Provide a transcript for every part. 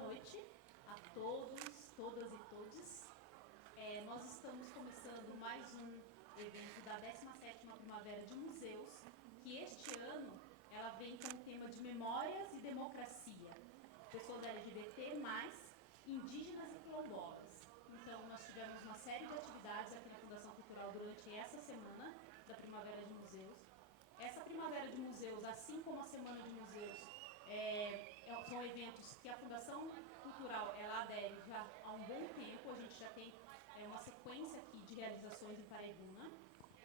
noite a todos, todas e todes. Nós estamos começando mais um evento da 17ª Primavera de Museus, que este ano ela vem com o tema de Memórias e Democracia, pessoas LGBT+, indígenas e quilombolas. Então, nós tivemos uma série de atividades aqui na Fundação Cultural durante essa semana da Primavera de Museus. Essa Primavera de Museus, assim como a Semana de Museus, são eventos que a Fundação Cultural ela adere já há um bom tempo. A gente já tem uma sequência aqui de realizações em Paraibuna.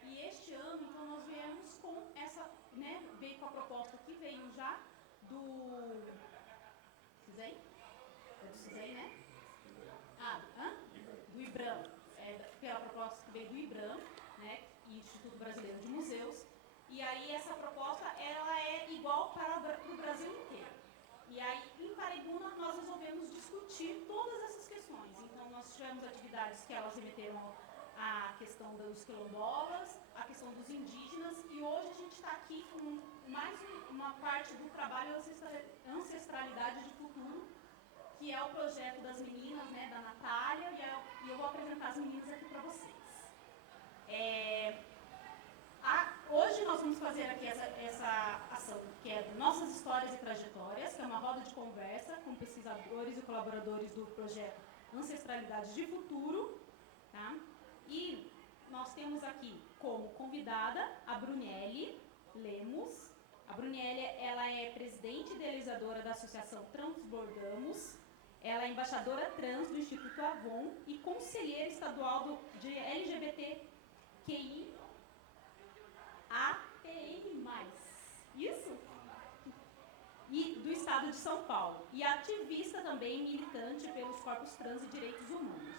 E este ano, então, nós viemos com essa, veio com a proposta que veio já do CISEM? É do CISEM, né? Do IBRAM. Pela proposta que veio do IBRAM, né? Instituto Brasileiro de Museus. E aí essa proposta ela é igual para o Brasil inteiro. E aí em Paraibuna nós resolvemos discutir todas essas questões. Então nós tivemos atividades que elas remeteram à questão dos quilombolas, à questão dos indígenas, e hoje a gente está aqui com mais uma parte do trabalho Ancestralidade de Futuro, que é o projeto das meninas, né, da Natália, e eu vou apresentar as meninas aqui para vocês. Hoje nós vamos fazer aqui essa ação, que é Nossas Histórias e Trajetórias, que é uma roda de conversa com pesquisadores e colaboradores do projeto Ancestralidade de Futuro. Tá? E nós temos aqui como convidada a Brunelli Lemos. A Brunelli ela é presidente e idealizadora da Associação Transbordamos. Ela é embaixadora trans do Instituto Avon e conselheira estadual de LGBTQI APN+. Isso? E do estado de São Paulo. E ativista também, militante pelos corpos trans e direitos humanos.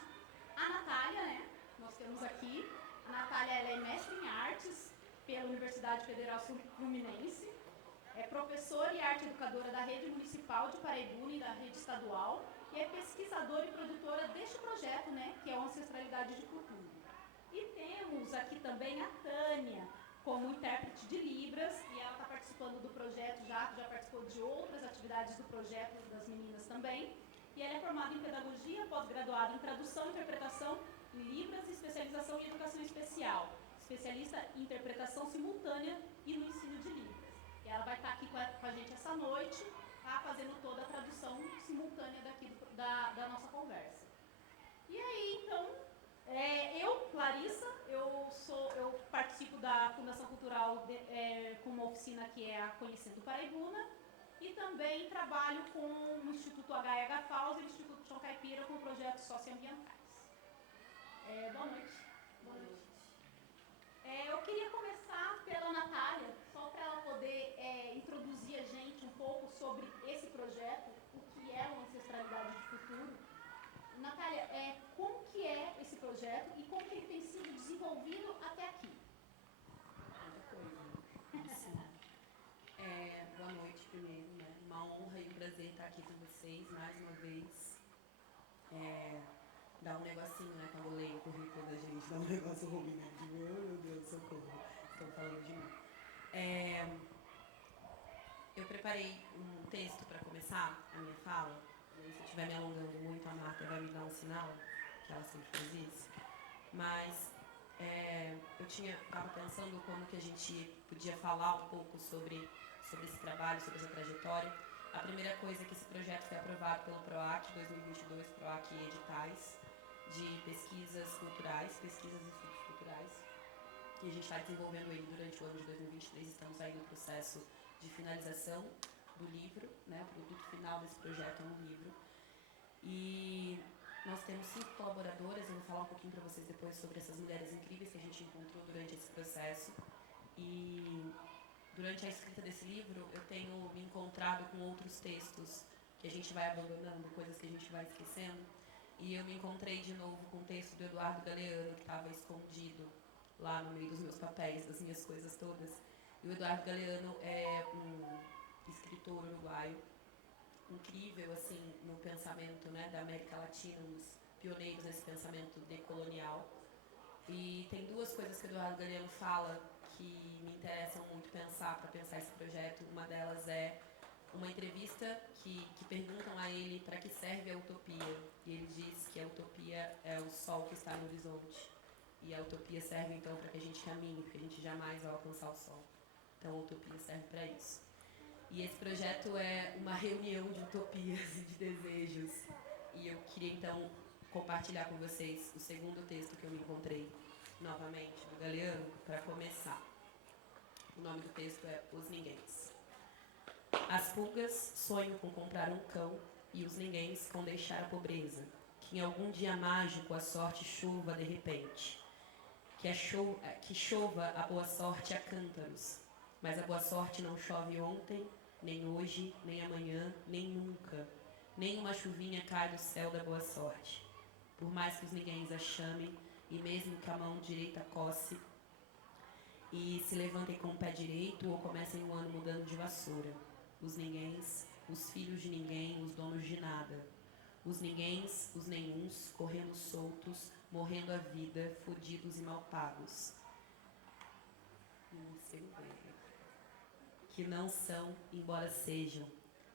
A Natália, né? Nós temos aqui. A Natália ela é mestre em artes pela Universidade Federal Fluminense. É professora e arte educadora da Rede Municipal de Paraibuna e da Rede Estadual. E é pesquisadora e produtora deste projeto, né? Que é o Ancestralidade de Futuro. E temos aqui também a Tânia, como intérprete de Libras, e ela está participando do projeto já participou de outras atividades do projeto das meninas também. E ela é formada em Pedagogia, pós-graduada em Tradução e Interpretação em Libras e especialização em Educação Especial, especialista em Interpretação Simultânea e no ensino de Libras. E ela vai estar aqui com a gente essa noite, tá, fazendo toda a tradução simultânea daqui da nossa conversa. E aí, então, eu, Clarissa, eu participo da Fundação Cultural com uma oficina que é a Conhecendo Paraibuna, e também trabalho com o Instituto HH FAUS e o Instituto Chão Caipira com projetos socioambientais. Boa noite. Boa noite. Eu queria começar pela Natália, só para ela poder introduzir a gente um pouco sobre esse projeto, o que é a Ancestralidade de Futuro. Natália, como que é esse projeto e como que ele tem sido desenvolvido até aqui? Muita coisa. Boa noite primeiro, né? Uma honra e um prazer estar aqui com vocês mais uma vez. Dá um negocinho, né? Quando eu leio o currículo da gente, dá um negócio ruim, né? De meu Deus, socorro, estão falando de mim. Eu preparei um texto para começar a minha fala. E se eu estiver me alongando muito, a Marta vai me dar um sinal, que ela sempre faz isso. Mas eu estava pensando como que a gente podia falar um pouco sobre esse trabalho, sobre essa trajetória. A primeira coisa é que esse projeto foi aprovado pelo PROAC 2022, PROAC Editais, de pesquisas culturais, pesquisas e estudos culturais. E a gente está desenvolvendo ele durante o ano de 2023, estamos aí no processo de finalização do livro, né? O produto final desse projeto é um livro. E nós temos 5 colaboradoras, eu vou falar um pouquinho para vocês depois sobre essas mulheres incríveis que a gente encontrou durante esse processo. E durante a escrita desse livro, eu tenho me encontrado com outros textos que a gente vai abandonando, coisas que a gente vai esquecendo. E eu me encontrei de novo com o texto do Eduardo Galeano, que estava escondido lá no meio dos meus papéis, das minhas coisas todas. E o Eduardo Galeano é um escritor uruguaio incrível assim no pensamento, né, da América Latina, um dos pioneiros nesse pensamento decolonial. E tem 2 coisas que o Eduardo Galeano fala que me interessam muito pensar para pensar esse projeto. Uma delas é uma entrevista que perguntam a ele para que serve a utopia. E ele diz que a utopia é o sol que está no horizonte. E a utopia serve, então, para que a gente caminhe, porque a gente jamais vai alcançar o sol. Então, a utopia serve para isso. E esse projeto é uma reunião de utopias e de desejos. E eu queria, então, compartilhar com vocês o segundo texto que eu me encontrei novamente, do Galeano, para começar. O nome do texto é Os Ninguéms. As pulgas sonham com comprar um cão e os ninguéms com deixar a pobreza. Que em algum dia mágico a sorte chova de repente. Que chova a boa sorte a cântaros. Mas a boa sorte não chove ontem, nem hoje, nem amanhã, nem nunca. Nem uma chuvinha cai do céu da boa sorte. Por mais que os ninguéms a chamem, e mesmo que a mão direita coce, e se levantem com o pé direito ou comecem o ano mudando de vassoura. Os ninguéms, os filhos de ninguém, os donos de nada. Os ninguéms, os nenhuns, correndo soltos, morrendo a vida, fodidos e mal pagos. Que não são, embora sejam.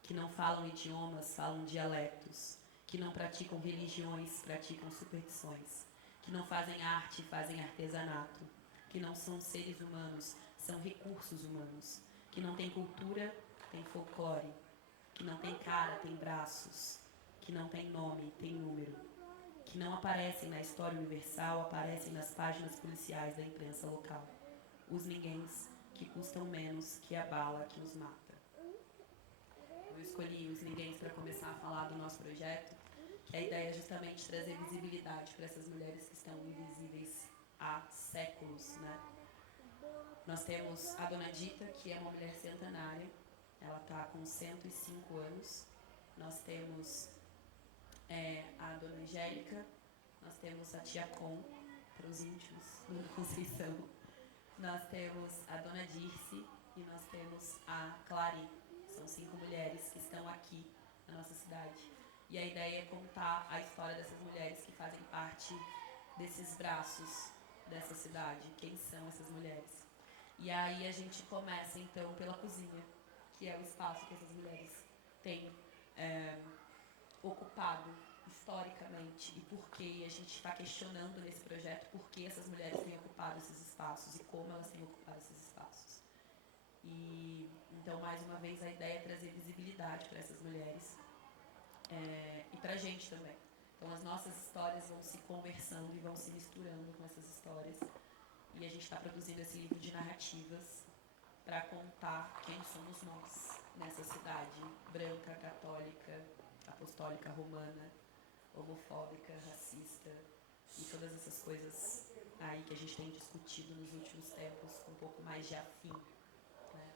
Que não falam idiomas, falam dialectos. Que não praticam religiões, praticam superstições. Que não fazem arte, fazem artesanato. Que não são seres humanos, são recursos humanos. Que não têm cultura, tem folclore. Que não tem cara, tem braços. Que não tem nome, tem número. Que não aparecem na história universal, aparecem nas páginas policiais da imprensa local. Os ninguéms que custam menos que a bala que os mata. Eu escolhi os ninguéms para começar a falar do nosso projeto, que a ideia é justamente trazer visibilidade para essas mulheres que estão invisíveis há séculos, né? Nós temos a Dona Dita, que é uma mulher centenária, ela está com 105 anos. Nós temos a Dona Angélica, nós temos a Tia Com, para os íntimos, Dona Conceição. Nós temos a Dona Dirce e nós temos a Clary. São 5 mulheres que estão aqui na nossa cidade. E a ideia é contar a história dessas mulheres que fazem parte desses braços dessa cidade. Quem são essas mulheres? E aí a gente começa, então, pela cozinha, que é o espaço que essas mulheres têm ocupado historicamente e por que a gente está questionando nesse projeto por que essas mulheres têm ocupado esses espaços e como elas têm ocupado esses espaços. E então, mais uma vez, a ideia é trazer visibilidade para essas mulheres e para a gente também. Então, as nossas histórias vão se conversando e vão se misturando com essas histórias. E a gente está produzindo esse livro de narrativas para contar quem somos nós nessa cidade branca, católica, apostólica, romana, homofóbica, racista e todas essas coisas aí que a gente tem discutido nos últimos tempos com um pouco mais de afim, né?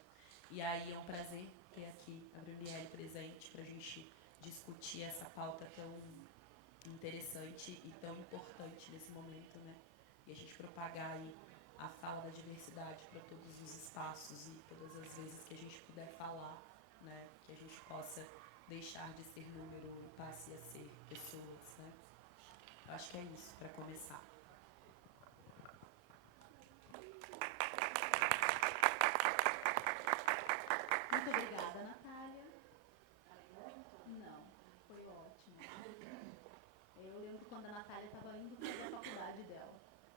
E aí é um prazer ter aqui a Brunielle presente para a gente discutir essa pauta tão interessante e tão importante nesse momento, né? E a gente propagar aí a fala da diversidade para todos os espaços e todas as vezes que a gente puder falar, né? Que a gente possa deixar de ser número e passe a ser pessoas, né? Eu acho que é isso, para começar. Muito obrigada, Natália. Não, foi ótimo. Eu lembro quando a Natália estava indo fazer a faculdade dela.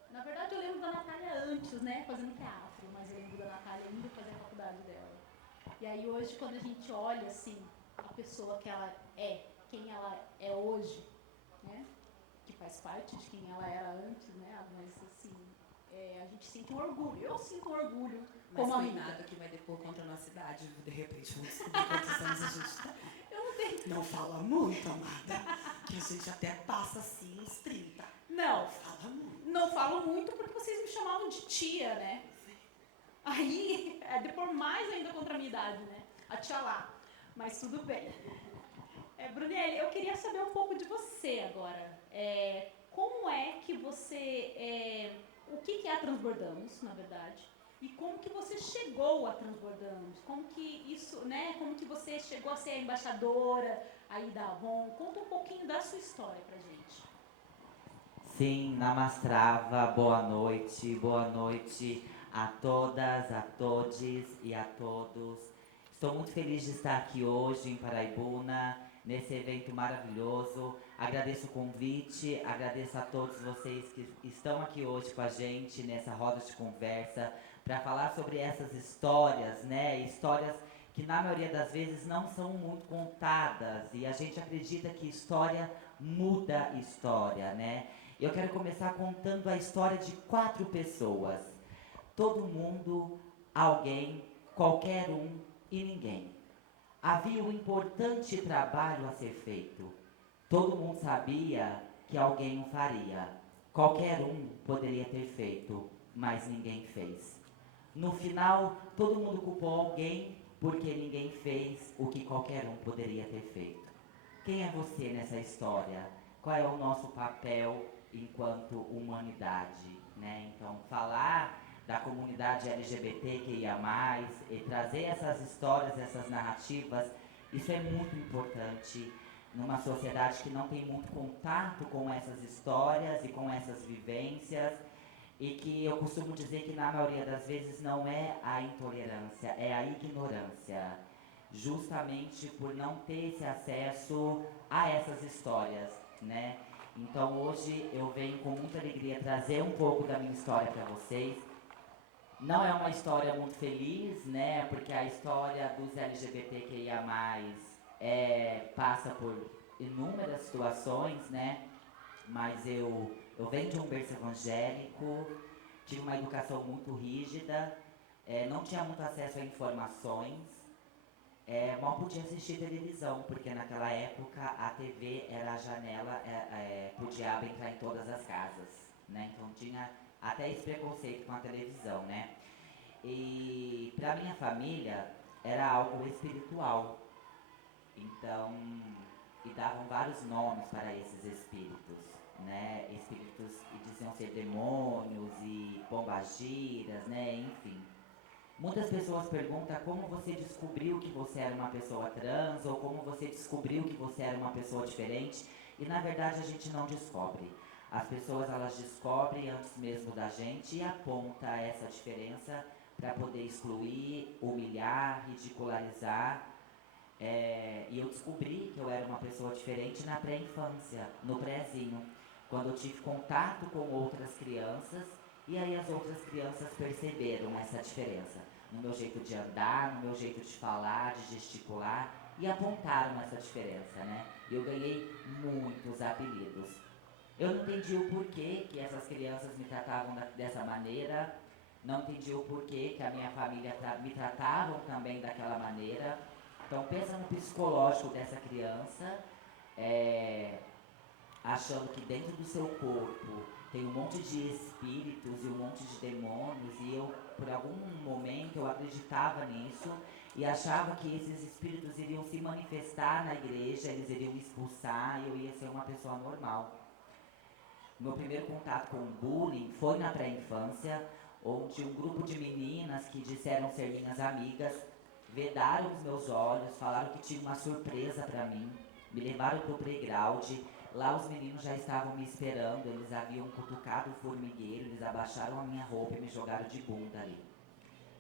Na verdade, eu lembro da Natália antes, né, fazendo teatro, mas eu lembro da Natália indo fazer a faculdade dela. E aí hoje, quando a gente olha, assim, a pessoa que ela é, quem ela é hoje, né, que faz parte de quem ela era antes, né, mas assim, a gente sente um orgulho. Eu sinto um orgulho como amiga. Mas que vai depor contra a nossa idade, de repente, vamos descobrir quantos anos a gente tá. Eu não tenho. Não fala muito, amada, que a gente até passa assim uns 30. Não. Fala muito. Não falo muito porque vocês me chamavam de tia, né? Aí, depor mais ainda contra a minha idade, né? A tia lá. Mas tudo bem. Brunielle, eu queria saber um pouco de você agora. Como é que você... o que é a Transbordamos, na verdade? E como que você chegou a Transbordamos? Como que isso, né? Como que você chegou a ser a embaixadora aí da Avon? Conta um pouquinho da sua história pra gente. Sim, Namastrava, boa noite a todas, a todes e a todos. Estou muito feliz de estar aqui hoje em Paraibuna, nesse evento maravilhoso. Agradeço o convite, agradeço a todos vocês que estão aqui hoje com a gente nessa roda de conversa para falar sobre essas histórias, né? Histórias que na maioria das vezes não são muito contadas e a gente acredita que história muda história, né? Eu quero começar contando a história de 4 pessoas. Todo mundo, alguém, qualquer um e ninguém. Havia um importante trabalho a ser feito. Todo mundo sabia que alguém o faria. Qualquer um poderia ter feito, mas ninguém fez. No final, todo mundo culpou alguém porque ninguém fez o que qualquer um poderia ter feito. Quem é você nessa história? Qual é o nosso papel enquanto humanidade, né? Então, falar da comunidade LGBTQIA+, e trazer essas histórias, essas narrativas, isso é muito importante numa sociedade que não tem muito contato com essas histórias e com essas vivências, e que eu costumo dizer que na maioria das vezes não é a intolerância, é a ignorância, justamente por não ter esse acesso a essas histórias, né? Então hoje eu venho com muita alegria trazer um pouco da minha história para vocês. Não é uma história muito feliz, né? Porque a história dos LGBTQIA+, passa por inúmeras situações, né? Mas eu venho de um berço evangélico, tive uma educação muito rígida, não tinha muito acesso a informações, mal podia assistir televisão, porque naquela época a TV era a janela pro diabo entrar em todas as casas, né? Então tinha até esse preconceito com a televisão, né? E para minha família era algo espiritual. Então, e davam vários nomes para esses espíritos, né? Espíritos que diziam ser demônios e pombagiras, né? Enfim. Muitas pessoas perguntam como você descobriu que você era uma pessoa trans ou como você descobriu que você era uma pessoa diferente, e na verdade a gente não descobre. As pessoas elas descobrem antes mesmo da gente e aponta essa diferença para poder excluir, humilhar, ridicularizar. E eu descobri que eu era uma pessoa diferente na pré-infância, no prézinho, quando eu tive contato com outras crianças, e aí as outras crianças perceberam essa diferença no meu jeito de andar, no meu jeito de falar, de gesticular, e apontaram essa diferença, né? E eu ganhei muitos apelidos. Eu não entendi o porquê que essas crianças me tratavam dessa maneira, não entendi o porquê que a minha família me tratavam também daquela maneira. Então pensa no psicológico dessa criança, achando que dentro do seu corpo tem um monte de espíritos e um monte de demônios, e eu, por algum momento, eu acreditava nisso e achava que esses espíritos iriam se manifestar na igreja, eles iriam me expulsar e eu ia ser uma pessoa normal. Meu primeiro contato com o bullying foi na pré-infância, onde um grupo de meninas que disseram ser minhas amigas vedaram os meus olhos, falaram que tinha uma surpresa para mim, me levaram para o playground. Lá os meninos já estavam me esperando, eles haviam cutucado o formigueiro, eles abaixaram a minha roupa e me jogaram de bunda ali.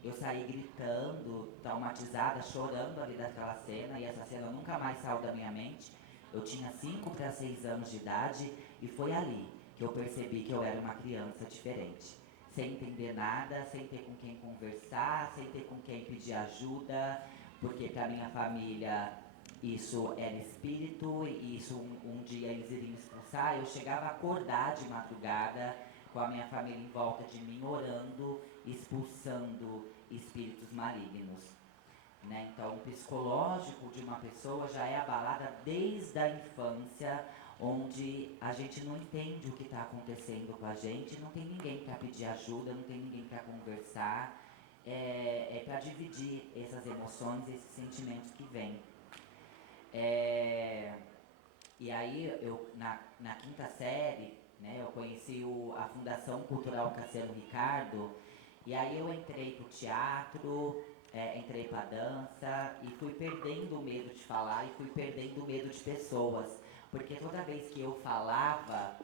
Eu saí gritando, traumatizada, chorando ali daquela cena, e essa cena nunca mais saiu da minha mente. Eu tinha 5 para 6 anos de idade e foi ali que eu percebi que eu era uma criança diferente. Sem entender nada, sem ter com quem conversar, sem ter com quem pedir ajuda, porque para minha família isso era espírito, e isso um dia eles iriam expulsar. Eu chegava a acordar de madrugada com a minha família em volta de mim, orando, expulsando espíritos malignos, né? Então o psicológico de uma pessoa já é abalada desde a infância, onde a gente não entende o que está acontecendo com a gente, não tem ninguém para pedir ajuda, não tem ninguém para conversar, para dividir essas emoções, esses sentimentos que vêm. E aí, eu, na quinta série, né, eu conheci a Fundação Cultural Cassiano Ricardo, e aí eu entrei pro teatro, entrei pra dança, e fui perdendo o medo de falar, e fui perdendo o medo de pessoas, porque toda vez que eu falava,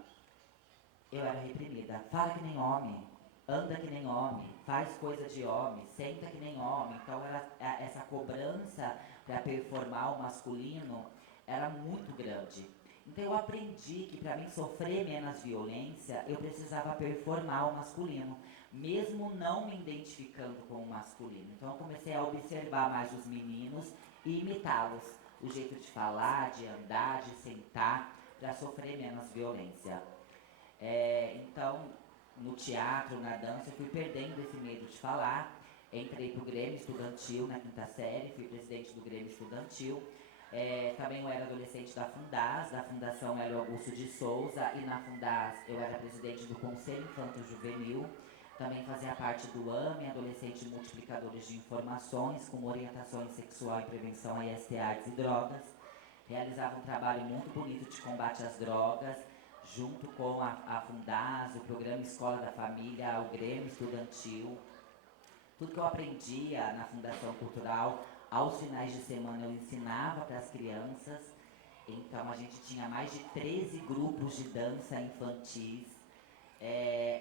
eu era reprimida. Fala que nem homem, anda que nem homem, faz coisa de homem, senta que nem homem. Então essa cobrança para performar o masculino era muito grande. Então eu aprendi que para mim sofrer menos violência, eu precisava performar o masculino, mesmo não me identificando com o masculino. Então eu comecei a observar mais os meninos e imitá-los, o jeito de falar, de andar, de sentar, para sofrer menos violência. Então, no teatro, na dança, eu fui perdendo esse medo de falar. Entrei pro Grêmio Estudantil na quinta série, fui presidente do Grêmio Estudantil. Também eu era adolescente da Fundaz, da Fundação Hélio Augusto de Souza, e na Fundaz eu era presidente do Conselho Infanto Juvenil. Também fazia parte do AME, Adolescente Multiplicadores de Informações, com orientações sexual e prevenção a IST, AIDS e drogas. Realizava um trabalho muito bonito de combate às drogas, junto com a Fundaz, o Programa Escola da Família, o Grêmio Estudantil. Tudo que eu aprendia na Fundação Cultural, aos finais de semana eu ensinava para as crianças. Então a gente tinha mais de 13 grupos de dança infantis.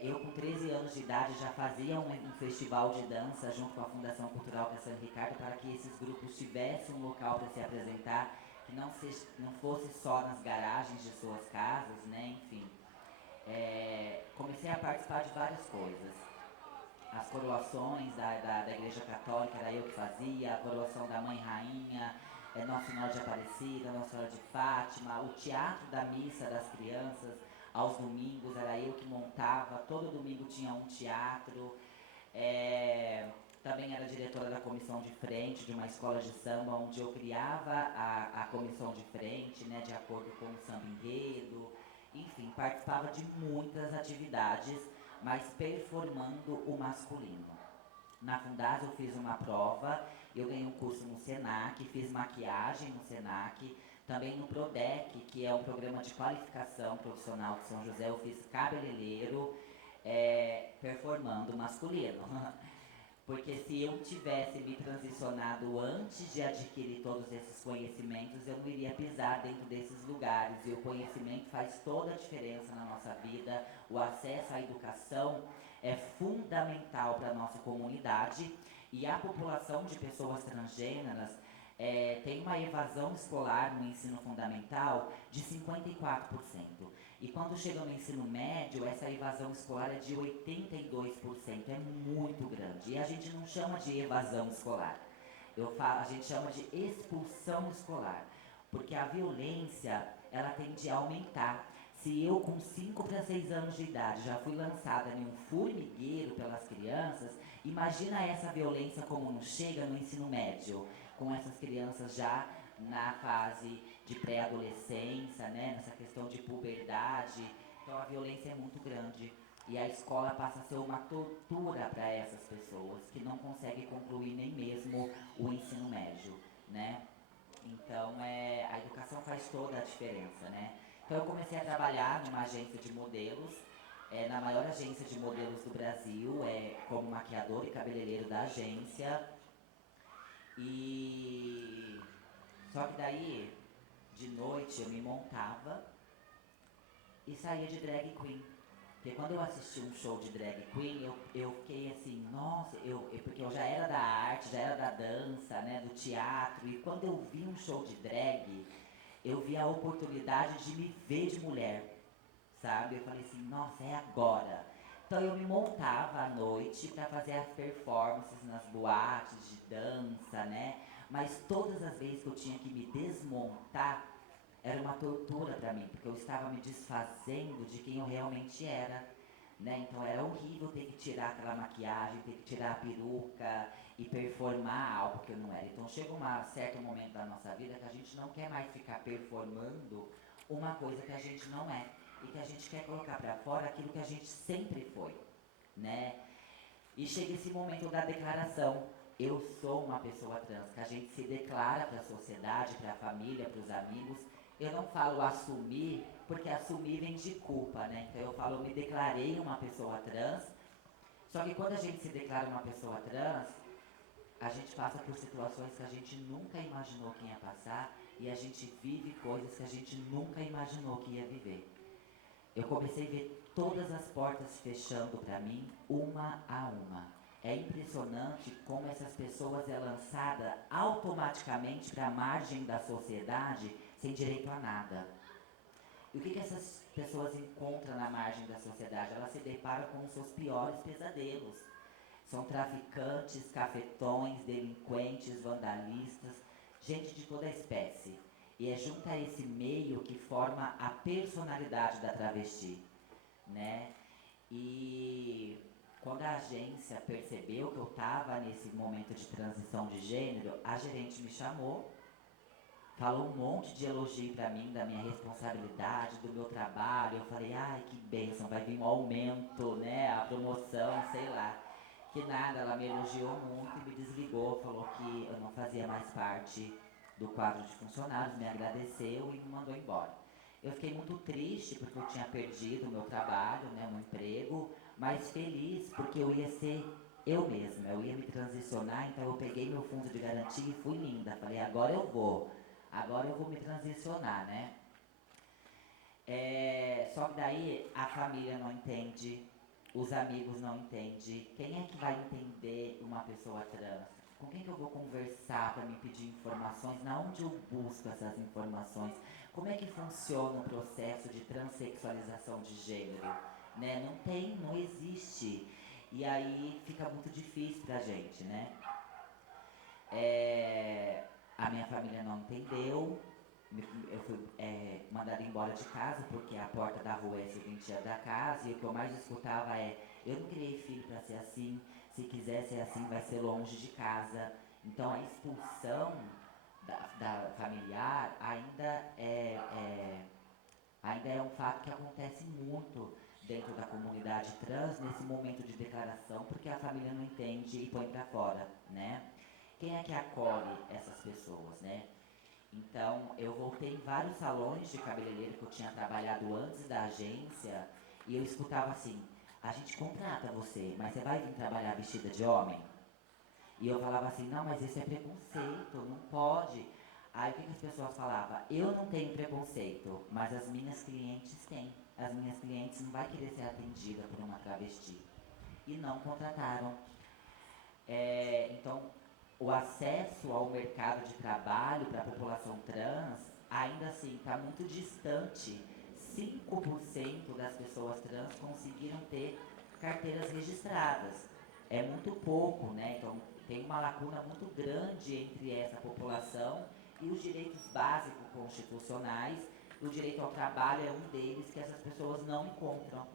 Eu com 13 anos de idade já fazia um festival de dança junto com a Fundação Cultural Cassandra Ricardo, para que esses grupos tivessem um local para se apresentar, que não fosse só nas garagens de suas casas, né? Enfim. Comecei a participar de várias coisas. As coroações da Igreja Católica era eu que fazia, a coroação da Mãe Rainha, Nossa Senhora de Aparecida, Nossa Senhora de Fátima, o teatro da missa das crianças, aos domingos era eu que montava, todo domingo tinha um teatro. Também era diretora da comissão de frente de uma escola de samba, onde eu criava a comissão de frente, né, de acordo com o samba enredo. Enfim, participava de muitas atividades, mas performando o masculino. Na Fundaz eu fiz uma prova, eu ganhei um curso no Senac, fiz maquiagem no Senac, também no Prodec, que é um programa de qualificação profissional de São José, eu fiz cabeleireiro, performando o masculino. Porque se eu tivesse me transicionado antes de adquirir todos esses conhecimentos, eu não iria pisar dentro desses lugares. E o conhecimento faz toda a diferença na nossa vida. O acesso à educação é fundamental para a nossa comunidade. E a população de pessoas transgêneras tem uma evasão escolar no ensino fundamental de 54%. E quando chega no ensino médio, essa evasão escolar é de 82%, é muito grande. E a gente não chama de evasão escolar, a gente chama de expulsão escolar, porque a violência, ela tende a aumentar. Se eu com 5 para 6 anos de idade já fui lançada em um formigueiro pelas crianças, imagina essa violência como não chega no ensino médio, com essas crianças já na fase de pré-adolescência, né, nessa questão de puberdade. Então a violência é muito grande e a escola passa a ser uma tortura para essas pessoas que não conseguem concluir nem mesmo o ensino médio, né? Então a educação faz toda a diferença, né? Então eu comecei a trabalhar numa agência de modelos, na maior agência de modelos do Brasil, como maquiador e cabeleireiro da agência. E só que daí, de noite, eu me montava e saía de drag queen. Porque quando eu assisti um show de drag queen, eu fiquei assim, nossa, porque eu já era da arte, já era da dança, né, do teatro. E quando eu vi um show de drag, eu vi a oportunidade de me ver de mulher, sabe? Eu falei assim, nossa, é agora. Então eu me montava à noite para fazer as performances nas boates de dança, né? Mas todas as vezes que eu tinha que me desmontar, era uma tortura para mim, porque eu estava me desfazendo de quem eu realmente era, né? Então era horrível ter que tirar aquela maquiagem, ter que tirar a peruca e performar algo que eu não era. Então chega um certo momento da nossa vida que a gente não quer mais ficar performando uma coisa que a gente não é. E que a gente quer colocar para fora aquilo que a gente sempre foi, né? E chega esse momento da declaração. Eu sou uma pessoa trans, que a gente se declara para a sociedade, para a família, para os amigos. Eu não falo assumir, porque assumir vem de culpa, né? Então eu falo, eu me declarei uma pessoa trans. Só que quando a gente se declara uma pessoa trans, a gente passa por situações que a gente nunca imaginou que ia passar e a gente vive coisas que a gente nunca imaginou que ia viver. eu comecei a ver todas as portas se fechando para mim, uma a uma. É impressionante como essas pessoas é lançada automaticamente para a margem da sociedade sem direito a nada. E o que essas pessoas encontram na margem da sociedade? Elas se deparam com os seus piores pesadelos. São traficantes, cafetões, delinquentes, vandalistas, gente de toda a espécie. E é junto a esse meio que forma a personalidade da travesti, né? E quando a agência percebeu que eu estava nesse momento de transição de gênero, a gerente me chamou, falou um monte de elogio para mim, da minha responsabilidade, do meu trabalho. Eu falei, ai, que bênção, vai vir um aumento, né, a promoção, sei lá. Que nada, ela me elogiou muito e me desligou, falou que eu não fazia mais parte do quadro de funcionários, me agradeceu e me mandou embora. Eu fiquei muito triste porque eu tinha perdido o meu trabalho, né, meu emprego, mas feliz porque eu ia ser eu mesma, eu ia me transicionar, então eu peguei meu fundo de garantia e fui linda. Falei, agora eu vou me transicionar, né? Só que daí a família não entende, os amigos não entendem. Quem é que vai entender uma pessoa trans? Com quem que eu vou conversar para me pedir informações? Na onde eu busco essas informações? Como é que funciona o processo de transexualização de gênero? Né? Não tem, não existe. E aí fica muito difícil pra gente, né? A minha família não entendeu. Eu fui mandada embora de casa porque a porta da rua é a seguinte da casa, e o que eu mais escutava é: eu não criei filho para ser assim, se quiser ser assim vai ser longe de casa. Então a expulsão da familiar ainda é um fato que acontece muito dentro da comunidade trans nesse momento de declaração, porque a família não entende e põe para fora, né? Quem é que acolhe essas pessoas, né? Então, eu voltei em vários salões de cabeleireiro que eu tinha trabalhado antes da agência, e eu escutava assim: a gente contrata você, mas você vai vir trabalhar vestida de homem? E eu falava assim: não, mas isso é preconceito, não pode. Aí o que as pessoas falavam? Eu não tenho preconceito, mas as minhas clientes têm. As minhas clientes não vai querer ser atendida por uma travesti. E não contrataram. Então, o acesso ao mercado de trabalho para a população trans, ainda assim, está muito distante. 5% das pessoas trans conseguiram ter carteiras registradas. É muito pouco, né? Então, tem uma lacuna muito grande entre essa população e os direitos básicos constitucionais. O direito ao trabalho é um deles que essas pessoas não encontram.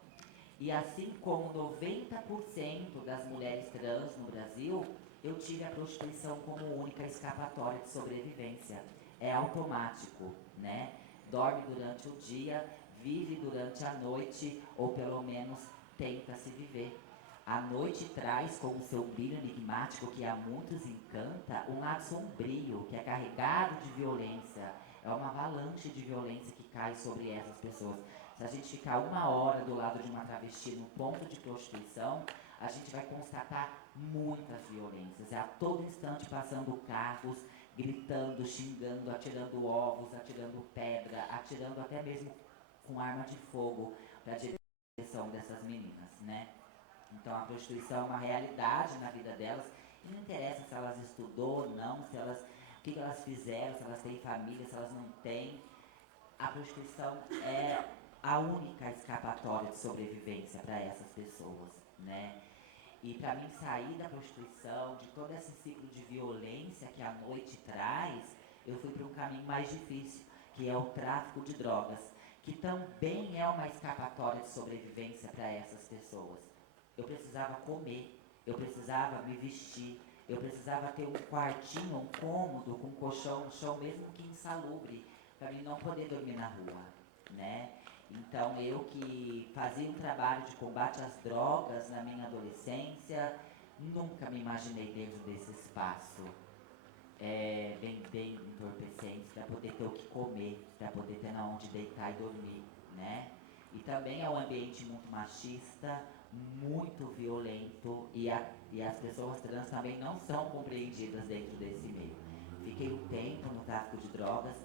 E assim como 90% das mulheres trans no Brasil, eu tive a prostituição como única escapatória de sobrevivência. É automático, né? Dorme durante o dia, vive durante a noite, ou pelo menos tenta se viver. A noite traz, com o seu brilho enigmático que a muitos encanta, um lado sombrio, que é carregado de violência. É uma avalanche de violência que cai sobre essas pessoas. Se a gente ficar 1 hora do lado de uma travesti no ponto de prostituição, a gente vai constatar muitas violências. É a todo instante passando carros, gritando, xingando, atirando ovos, atirando pedra, atirando até mesmo com arma de fogo para a direção dessas meninas, né? Então a prostituição é uma realidade na vida delas, e não interessa se elas estudou ou não, se elas, o que elas fizeram, se elas têm família, se elas não têm. A prostituição é a única escapatória de sobrevivência para essas pessoas, né? E para mim sair da prostituição, de todo esse ciclo de violência que a noite traz, eu fui para um caminho mais difícil, que é o tráfico de drogas, que também é uma escapatória de sobrevivência para essas pessoas. Eu precisava comer, eu precisava me vestir, eu precisava ter um quartinho, um cômodo com colchão no chão, mesmo que insalubre, para mim não poder dormir na rua, né? Então, eu que fazia um trabalho de combate às drogas na minha adolescência, nunca me imaginei dentro desse espaço bem entorpecente, para poder ter o que comer, para poder ter na onde deitar e dormir, né? E também é um ambiente muito machista, muito violento, e as pessoas trans também não são compreendidas dentro desse meio. Fiquei um tempo no tráfico de drogas,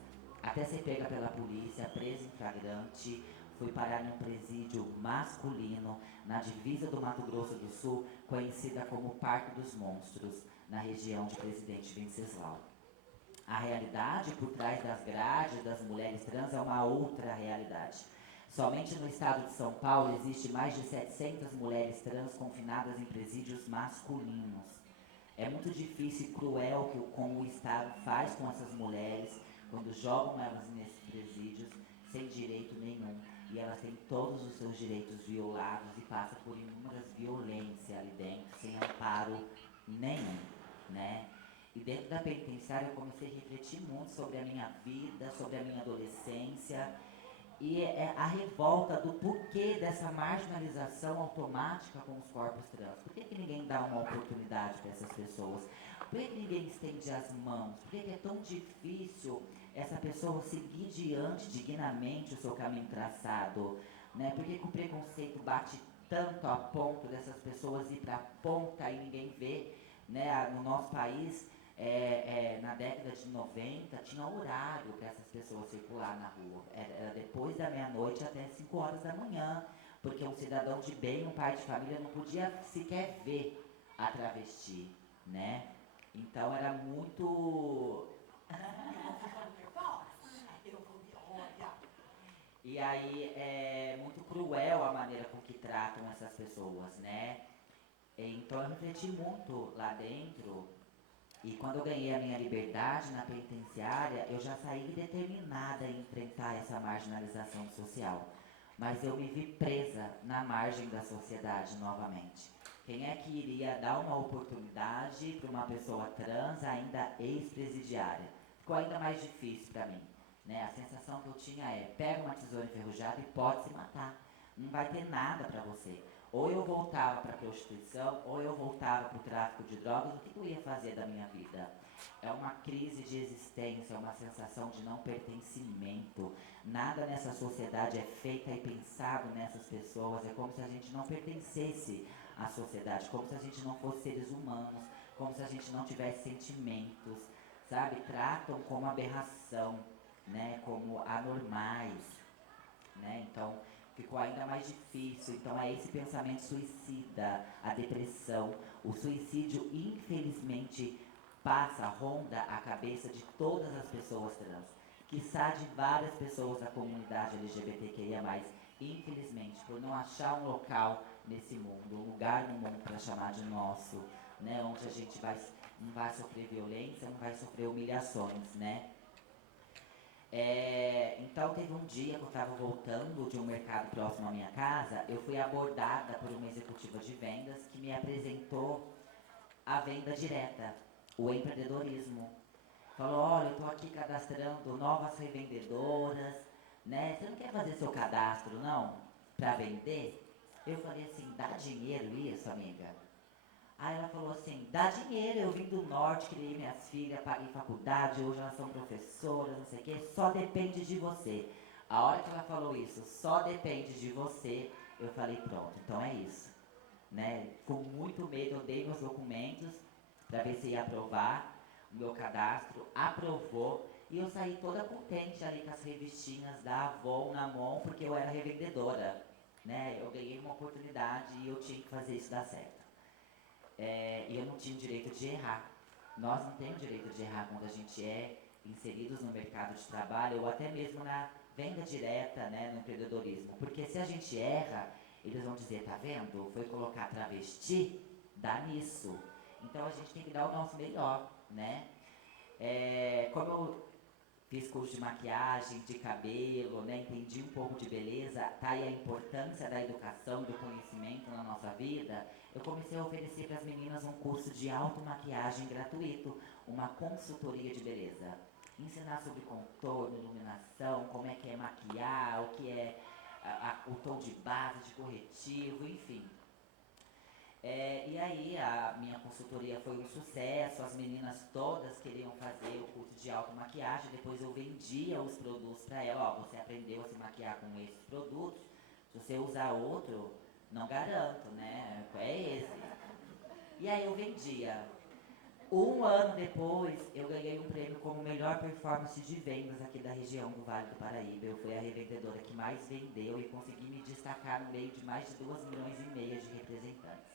até ser pega pela polícia, presa em flagrante, fui parar num presídio masculino na divisa do Mato Grosso do Sul, conhecida como Parque dos Monstros, na região de Presidente Venceslau. A realidade por trás das grades das mulheres trans é uma outra realidade. Somente no estado de São Paulo existe mais de 700 mulheres trans confinadas em presídios masculinos. É muito difícil e cruel como o Estado faz com essas mulheres quando jogam elas nesses presídios sem direito nenhum. E elas têm todos os seus direitos violados e passam por inúmeras violências ali dentro, sem amparo nenhum, né? E dentro da penitenciária eu comecei a refletir muito sobre a minha vida, sobre a minha adolescência e a revolta do porquê dessa marginalização automática com os corpos trans. Por que ninguém dá uma oportunidade para essas pessoas? Por que ninguém estende as mãos? Por que é tão difícil essa pessoa seguir diante dignamente o seu caminho traçado? Né? Por que o preconceito bate tanto a ponto dessas pessoas ir para a ponta e ninguém vê? Né? No nosso país, na década de 90, tinha horário para essas pessoas circular na rua. Era depois da meia-noite até 5 horas da manhã, porque um cidadão de bem, um pai de família, não podia sequer ver a travesti, né? Então era muito... E aí é muito cruel a maneira com que tratam essas pessoas, né? Então eu refleti muito lá dentro. E quando eu ganhei a minha liberdade na penitenciária, eu já saí determinada em enfrentar essa marginalização social. Mas eu me vi presa na margem da sociedade novamente. Quem é que iria dar uma oportunidade para uma pessoa trans, ainda ex-presidiária? Ficou ainda mais difícil para mim. Né? A sensação que eu tinha é, pega uma tesoura enferrujada e pode se matar. Não vai ter nada para você. Ou eu voltava para a prostituição, ou eu voltava para o tráfico de drogas, o que eu ia fazer da minha vida? É uma crise de existência, é uma sensação de não pertencimento. Nada nessa sociedade é feito e pensado nessas pessoas, é como se a gente não pertencesse à sociedade, como se a gente não fosse seres humanos, como se a gente não tivesse sentimentos, sabe? Tratam como aberração, né? Como anormais, né? Então... ficou ainda mais difícil. Então é esse pensamento suicida, a depressão, o suicídio infelizmente ronda a cabeça de todas as pessoas trans, quiçá de várias pessoas da comunidade LGBTQIA+, infelizmente, por não achar um local nesse mundo, um lugar no mundo para chamar de nosso, né, onde a gente não vai sofrer violência, não vai sofrer humilhações, né. Então teve um dia que eu estava voltando de um mercado próximo à minha casa, eu fui abordada por uma executiva de vendas que me apresentou a venda direta, o empreendedorismo. Falou, olha, eu estou aqui cadastrando novas revendedoras, né? Você não quer fazer seu cadastro, não? Para vender? Eu falei assim, dá dinheiro isso, amiga? Aí ela falou assim, dá dinheiro, eu vim do norte, criei minhas filhas, paguei faculdade, hoje elas são professoras, não sei o quê, só depende de você. A hora que ela falou isso, só depende de você, eu falei, pronto, então é isso. Né? Com muito medo, eu dei meus documentos para ver se ia aprovar o meu cadastro, aprovou, e eu saí toda contente ali com as revistinhas da Avon na mão, porque eu era revendedora. Né? Eu ganhei uma oportunidade e eu tinha que fazer isso dar certo. E eu não tinha o direito de errar. Nós não temos o direito de errar quando a gente é inseridos no mercado de trabalho ou até mesmo na venda direta, né, no empreendedorismo. Porque se a gente erra, eles vão dizer, tá vendo? Foi colocar travesti, dá nisso. Então a gente tem que dar o nosso melhor, né? Como eu fiz curso de maquiagem, de cabelo, né, entendi um pouco de beleza, tá aí a importância da educação, do conhecimento na nossa vida, eu comecei a oferecer para as meninas um curso de automaquiagem gratuito, uma consultoria de beleza. Ensinar sobre contorno, iluminação, como é que é maquiar, o que é o tom de base, de corretivo, enfim. E aí a minha consultoria foi um sucesso, as meninas todas queriam fazer o curso de automaquiagem, depois eu vendia os produtos para ela, ó, você aprendeu a se maquiar com esses produtos, se você usar outro, não garanto, né, é esse. E aí eu vendia. Um ano depois, eu ganhei um prêmio como melhor performance de vendas aqui da região do Vale do Paraíba. Eu fui a revendedora que mais vendeu e consegui me destacar no meio de mais de 2,5 milhões de representantes.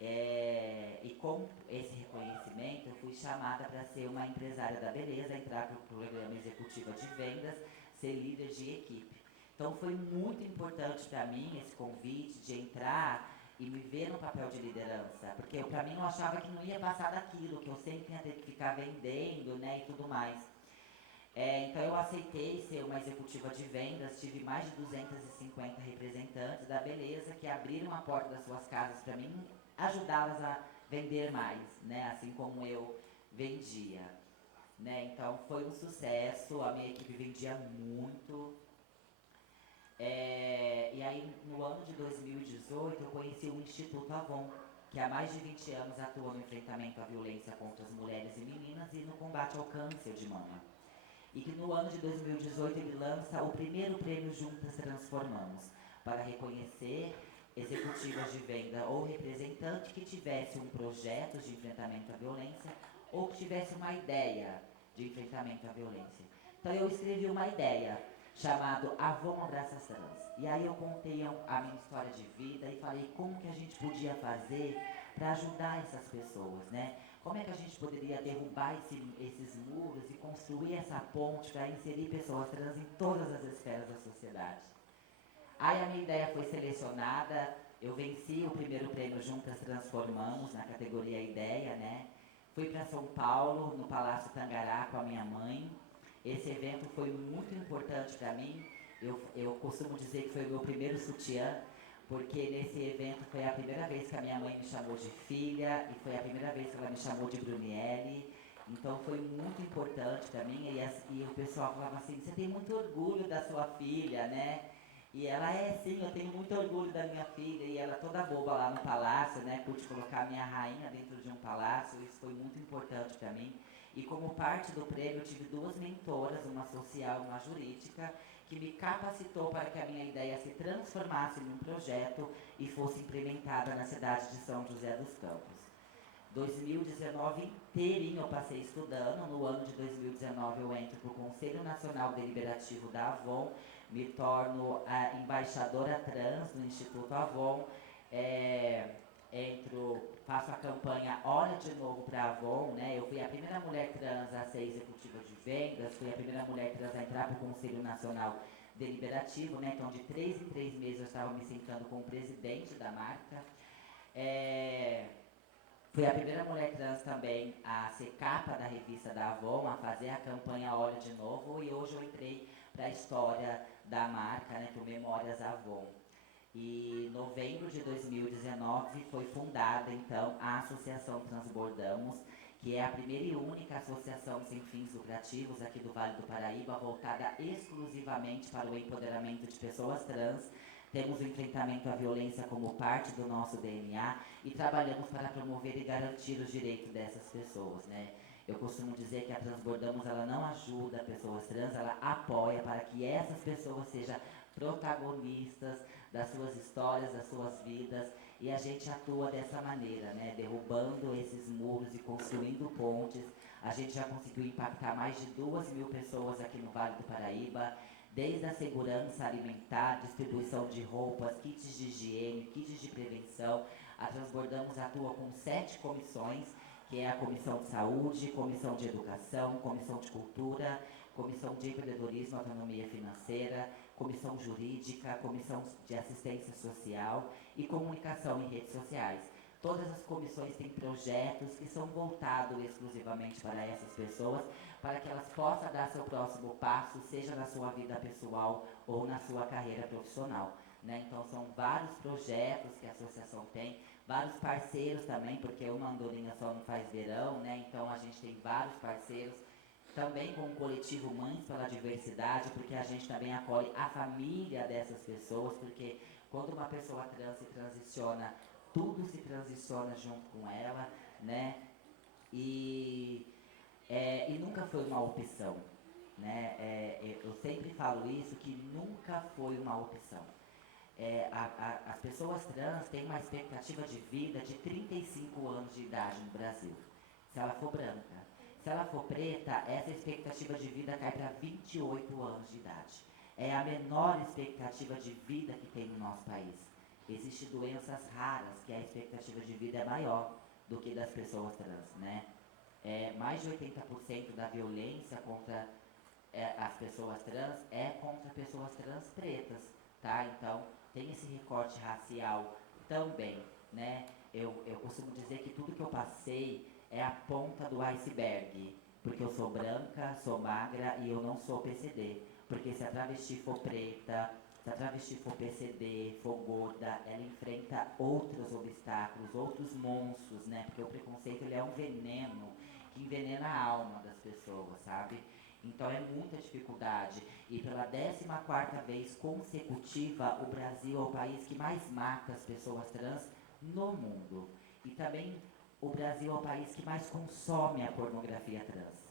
E com esse reconhecimento, eu fui chamada para ser uma empresária da beleza, entrar para o programa executivo de vendas, ser líder de equipe. Então foi muito importante para mim esse convite de entrar e me ver no papel de liderança, porque para mim eu achava que não ia passar daquilo, que eu sempre ia ter que ficar vendendo, né, e tudo mais. Então eu aceitei ser uma executiva de vendas, tive mais de 250 representantes da beleza que abriram a porta das suas casas para mim, ajudá-las a vender mais, né, assim como eu vendia. Né? Então foi um sucesso, a minha equipe vendia muito. E aí no ano de 2018 eu conheci o Instituto Avon, que há mais de 20 anos atua no enfrentamento à violência contra as mulheres e meninas e no combate ao câncer de mama. E que no ano de 2018 ele lança o primeiro prêmio Juntas Transformamos, para reconhecer executivas de venda ou representante que tivesse um projeto de enfrentamento à violência ou que tivesse uma ideia de enfrentamento à violência. Então eu escrevi uma ideia chamado Avon Abraça Trans. E aí eu contei a minha história de vida e falei como que a gente podia fazer para ajudar essas pessoas, né? Como é que a gente poderia derrubar esses muros e construir essa ponte para inserir pessoas trans em todas as esferas da sociedade? Aí a minha ideia foi selecionada, eu venci o primeiro prêmio Juntas Transformamos na categoria Ideia, né? Fui para São Paulo, no Palácio Tangará, com a minha mãe. Esse evento foi muito importante para mim. Eu costumo dizer que foi o meu primeiro sutiã, porque nesse evento foi a primeira vez que a minha mãe me chamou de filha e foi a primeira vez que ela me chamou de Brunielli. Então foi muito importante para mim e o pessoal falava assim, você tem muito orgulho da sua filha, né? E ela, sim, eu tenho muito orgulho da minha filha, e ela toda boba lá no palácio, né, pude colocar a minha rainha dentro de um palácio, isso foi muito importante para mim. E como parte do prêmio, eu tive 2 mentoras, uma social e uma jurídica, que me capacitou para que a minha ideia se transformasse em um projeto e fosse implementada na cidade de São José dos Campos. 2019 inteirinho eu passei estudando. No ano de 2019 eu entro para o Conselho Nacional Deliberativo da Avon, me torno a embaixadora trans do Instituto Avon, faço a campanha Olha de Novo para a Avon, né? Eu fui a primeira mulher trans a ser executiva de vendas, fui a primeira mulher trans a entrar para o Conselho Nacional Deliberativo, né? Então de 3 em 3 meses eu estava me sentando com o presidente da marca. Fui a primeira mulher trans também a ser capa da revista da Avon, a fazer a campanha Olha de Novo, e hoje eu entrei para a história da marca, né, por Memórias Avon. E em novembro de 2019 foi fundada, então, a Associação Transbordamos, que é a primeira e única associação sem fins lucrativos aqui do Vale do Paraíba, voltada exclusivamente para o empoderamento de pessoas trans. Temos o enfrentamento à violência como parte do nosso DNA e trabalhamos para promover e garantir os direitos dessas pessoas, né? Eu costumo dizer que a Transbordamos, ela não ajuda pessoas trans, ela apoia para que essas pessoas sejam protagonistas das suas histórias, das suas vidas, e a gente atua dessa maneira, né? Derrubando esses muros e construindo pontes. A gente já conseguiu impactar mais de 2.000 pessoas aqui no Vale do Paraíba, desde a segurança alimentar, distribuição de roupas, kits de higiene, kits de prevenção. A Transbordamos atua com 7 comissões, que é a Comissão de Saúde, Comissão de Educação, Comissão de Cultura, Comissão de Empreendedorismo e Autonomia Financeira, Comissão Jurídica, Comissão de Assistência Social e Comunicação em Redes Sociais. Todas as comissões têm projetos que são voltados exclusivamente para essas pessoas, para que elas possam dar seu próximo passo, seja na sua vida pessoal ou na sua carreira profissional, né? Então são vários projetos que a associação tem, vários parceiros também, porque uma andorinha só não faz verão, né? Então a gente tem vários parceiros, também com o coletivo Mães pela Diversidade, porque a gente também acolhe a família dessas pessoas, porque quando uma pessoa trans se transiciona, tudo se transiciona junto com ela, né? E nunca foi uma opção, né? Eu sempre falo isso, que nunca foi uma opção. As pessoas trans têm uma expectativa de vida de 35 anos de idade no Brasil. se ela for branca. Se ela for preta, essa expectativa de vida cai para 28 anos de idade. É a menor expectativa de vida que tem no nosso país. Existem doenças raras que a expectativa de vida é maior do que das pessoas trans, né? Mais de 80% da violência contra as pessoas trans é contra pessoas trans pretas, tá? Então, tem esse recorte racial também, né? Eu costumo dizer que tudo que eu passei é a ponta do iceberg, porque eu sou branca, sou magra e eu não sou PCD. Porque se a travesti for preta, se a travesti for PCD, for gorda, ela enfrenta outros obstáculos, outros monstros, né? Porque o preconceito, ele é um veneno que envenena a alma das pessoas, sabe? Então é muita dificuldade. E pela 14ª vez consecutiva, o Brasil é o país que mais mata as pessoas trans no mundo. E também o Brasil é o país que mais consome a pornografia trans.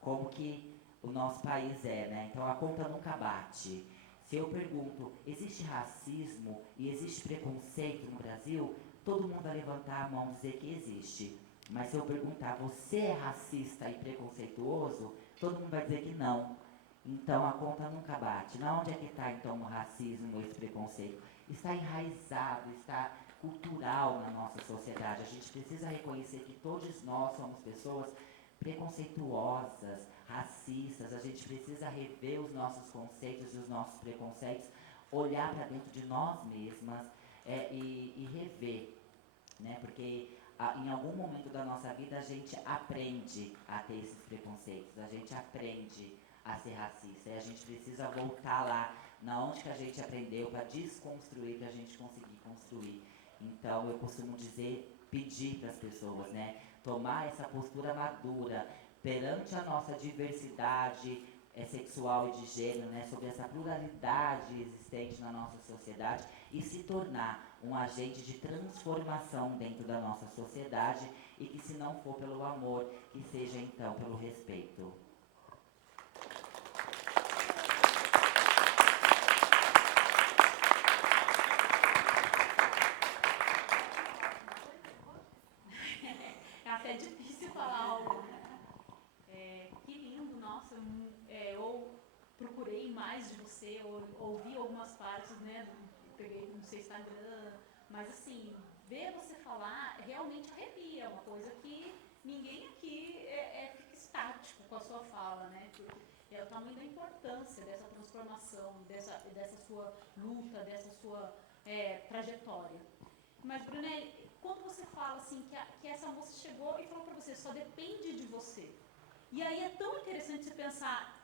Como que o nosso país é, né? Então a conta nunca bate. Se eu pergunto, existe racismo e existe preconceito no Brasil? Todo mundo vai levantar a mão e dizer que existe. Mas se eu perguntar, você é racista e preconceituoso? Todo mundo vai dizer que não. Então a conta nunca bate. Na onde é que está então o racismo, esse preconceito? Está enraizado, está cultural na nossa sociedade. A gente precisa reconhecer que todos nós somos pessoas preconceituosas, racistas. A gente precisa rever os nossos conceitos e os nossos preconceitos, olhar para dentro de nós mesmas e rever, né? Porque em algum momento da nossa vida a gente aprende a ter esses preconceitos, a gente aprende a ser racista e a gente precisa voltar lá, na onde que a gente aprendeu, para desconstruir, para a gente conseguir construir. Então eu costumo dizer, pedir para as pessoas, né, tomar essa postura madura perante a nossa diversidade sexual e de gênero, né, sobre essa pluralidade existente na nossa sociedade e se tornar um agente de transformação dentro da nossa sociedade e que, se não for pelo amor, que seja então pelo respeito. É até difícil falar algo, né? Que lindo, nossa, eu procurei mais de você, ouvi algumas partes, né, peguei no seu Instagram, mas assim, ver você falar realmente arrepia, é uma coisa que ninguém aqui fica estático com a sua fala, né? É o tamanho da importância dessa transformação, dessa sua luta, dessa sua trajetória. Mas, Brunelli, quando você fala assim que essa moça chegou e falou pra você, só depende de você. E aí é tão interessante você pensar,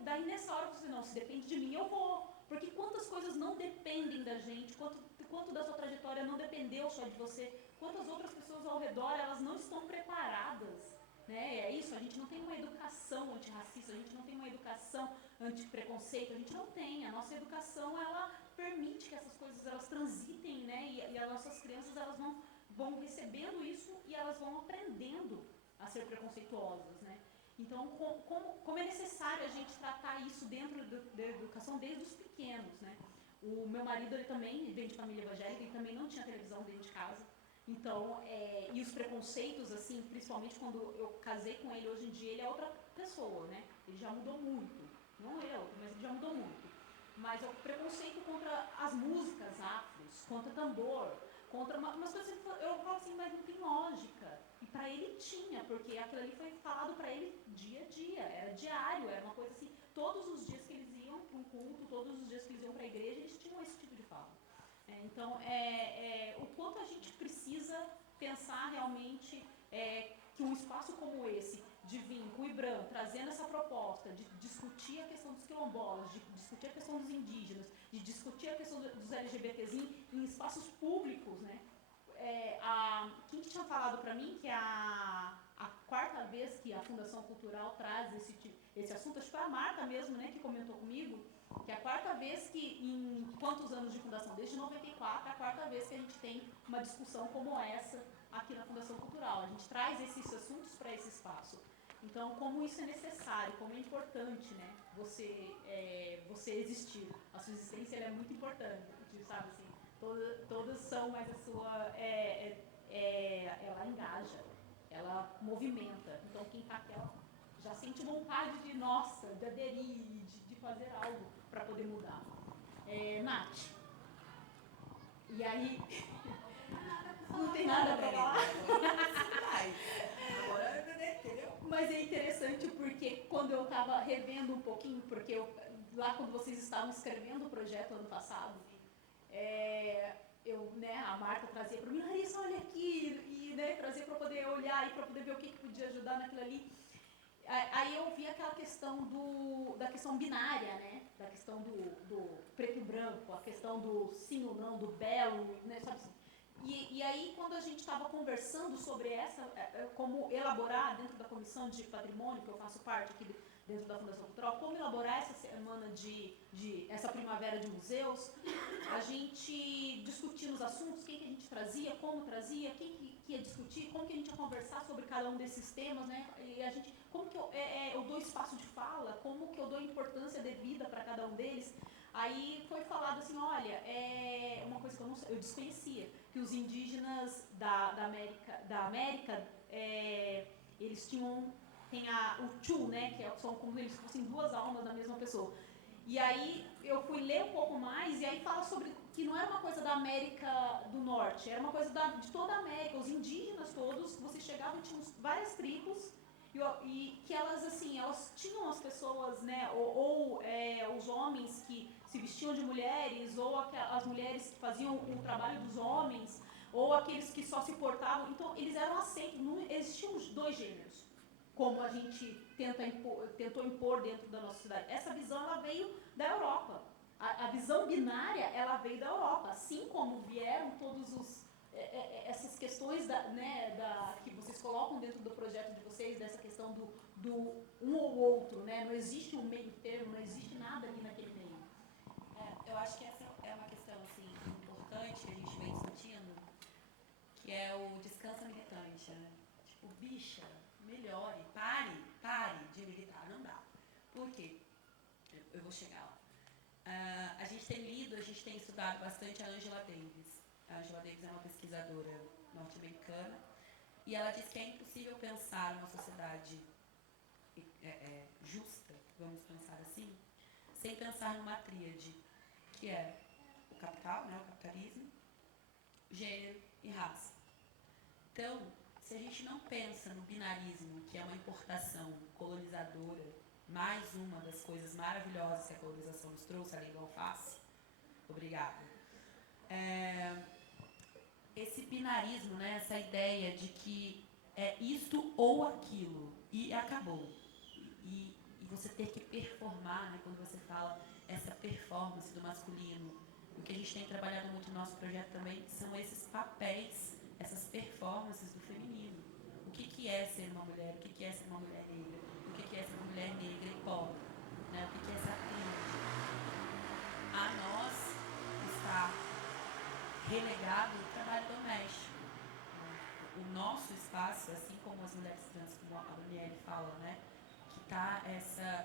daí nessa hora você, não, se depende de mim, eu vou. Porque quantas coisas não dependem da gente, quanto da sua trajetória não dependeu só de você, quantas outras pessoas ao redor, elas não estão preparadas. Né? É isso, a gente não tem uma educação antirracista, a gente não tem uma educação antipreconceito, a gente não tem. A nossa educação, ela permite que essas coisas elas transitem, né? E as nossas crianças, elas vão recebendo isso e elas vão aprendendo a ser preconceituosas, né? Então, como é necessário a gente tratar isso dentro da educação desde os pequenos, né? O meu marido, ele também vem de família evangélica, ele também não tinha televisão dentro de casa. Então, e os preconceitos, assim, principalmente quando eu casei com ele, hoje em dia ele é outra pessoa, né? Ele já mudou muito. Não eu, mas ele já mudou muito. Mas o preconceito contra as músicas afros, contra tambor, contra umas coisas que eu falo assim, mas não tem lógica. E pra ele tinha, porque aquilo ali foi falado pra ele dia a dia, era diário, era uma coisa assim, todos os dias que eles iam para um culto, todos os dias que eles iam pra igreja, eles tinham esse tipo de fala. Então, o quanto a gente precisa pensar realmente que um espaço como esse, de vir com o IBRAM, trazendo essa proposta de discutir a questão dos quilombolas, de discutir a questão dos indígenas, de discutir a questão dos LGBTs em espaços públicos, né? Quem que tinha falado para mim que a 4ª vez que a Fundação Cultural traz esse assunto, acho que foi a Marta mesmo, né, que comentou comigo, que é a 4ª vez que, em quantos anos de fundação? Desde 94, é a 4ª vez que a gente tem uma discussão como essa aqui na Fundação Cultural. A gente traz esses assuntos para esse espaço. Então, como isso é necessário, como é importante, né, você existir. A sua existência ela é muito importante, sabe assim, todas são, mas a sua, ela engaja. ela movimenta. Então, quem está aqui, ela já sente vontade de, nossa, de aderir, de fazer algo para poder mudar. Nath. E aí... Não tem nada para falar. Agora, entendeu? Mas é interessante porque quando eu estava revendo um pouquinho, porque lá quando vocês estavam escrevendo o projeto ano passado, a Marta trazia para mim, Larissa, olha aqui, e trazia para poder olhar e para poder ver o que podia ajudar naquilo ali. Aí eu vi aquela questão da questão binária, né? Da questão do preto e branco, a questão do sim ou não, do belo, né? Sabe assim? E aí, quando a gente estava conversando sobre como elaborar dentro da comissão de patrimônio, que eu faço parte aqui dentro da Fundação Cultural, como elaborar essa semana essa primavera de museus, a gente discutia os assuntos, quem que a gente trazia, como trazia, quem que ia discutir, como que a gente ia conversar sobre cada um desses temas, né? E a gente, como que eu dou espaço de fala, como que eu dou importância devida para cada um deles. Aí foi falado assim, olha, uma coisa que eu desconhecia, que os indígenas da América, eles tem o Chu, né, que são como se eles fossem duas almas da mesma pessoa. E aí eu fui ler um pouco mais, e aí fala sobre que não era uma coisa da América do Norte, era uma coisa de toda a América, os indígenas todos, você chegava e tinha várias tribos, e que elas, assim, elas tinham as pessoas, né, ou os homens que se vestiam de mulheres, ou as mulheres que faziam o trabalho dos homens, ou aqueles que só se portavam. Então, eles eram aceitos, não existiam os dois gêneros, como a gente tentou impor dentro da nossa cidade. Essa visão, ela veio da Europa. A visão binária, ela veio da Europa, assim como vieram todos essas questões que vocês colocam dentro do projeto de vocês, dessa questão do um ou outro, né? Não existe um meio termo, não existe nada ali naquele meio. Eu acho que essa é uma questão assim, importante que a gente vem discutindo, que é o descansa militante, né? Tipo, bicha, melhore, pare de militar, não dá. Por quê? Eu vou chegar lá. A gente tem lido, a gente tem estudado bastante a Angela Davis. A Angela Davis é uma pesquisadora norte-americana e ela diz que é impossível pensar uma sociedade justa, vamos pensar assim, sem pensar numa tríade, que é o capital, né, o capitalismo, gênero e raça. Então, se a gente não pensa no binarismo, que é uma importação colonizadora, mais uma das coisas maravilhosas que a colonização nos trouxe, além do alface, obrigada. Esse binarismo, né, essa ideia de que é isto ou aquilo, e acabou. E você ter que performar, né, quando você fala essa performance do masculino, o que a gente tem trabalhado muito no nosso projeto também são esses papéis, essas performances do feminino. O que é ser uma mulher? O que é ser uma mulher negra? O que é ser uma mulher negra e pobre? Né? O que é essa tríade? A nós está relegado o trabalho doméstico. O nosso espaço, assim como as mulheres trans, como a Daniele fala, né? Que está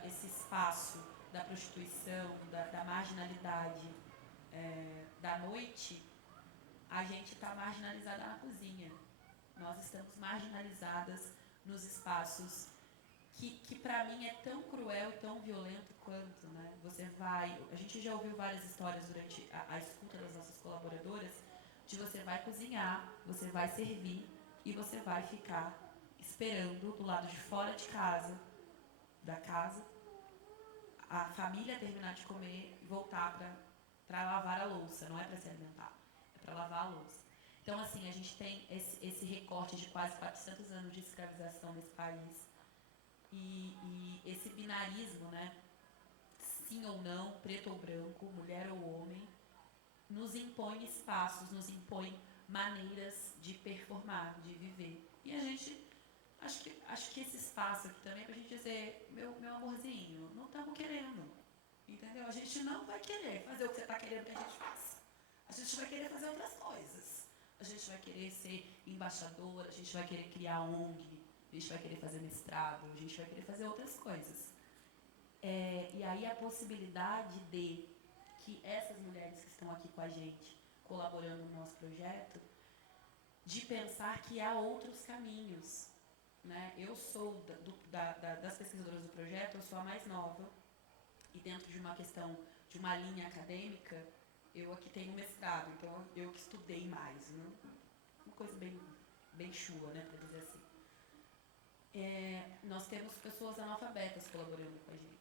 esse espaço da prostituição, da marginalidade, da noite, a gente está marginalizada na cozinha. Nós estamos marginalizadas nos espaços que para mim é tão cruel e tão violento quanto, né? A gente já ouviu várias histórias durante a escuta das nossas colaboradoras, de você vai cozinhar, você vai servir e você vai ficar esperando do lado de fora de casa, da casa, a família terminar de comer e voltar para lavar a louça. Não é para se alimentar, é para lavar a louça. Então, assim, a gente tem esse recorte de quase 400 anos de escravização nesse país. E esse binarismo, né, sim ou não, preto ou branco, mulher ou homem, nos impõe espaços, nos impõe maneiras de performar, de viver. E a gente, acho que esse espaço aqui também é pra gente dizer, meu amorzinho, não estamos querendo, entendeu? A gente não vai querer fazer o que você está querendo que a gente faça. A gente vai querer fazer outras coisas. A gente vai querer ser embaixadora, a gente vai querer criar ONG, a gente vai querer fazer mestrado, a gente vai querer fazer outras coisas. E aí a possibilidade de que essas mulheres que estão aqui com a gente, colaborando no nosso projeto, de pensar que há outros caminhos, né? Eu sou, das pesquisadoras do projeto, eu sou a mais nova, e dentro de uma questão, de uma linha acadêmica, eu aqui tenho mestrado, então eu que estudei mais, né? Uma coisa bem chua, né, para dizer assim. Nós temos pessoas analfabetas colaborando com a gente.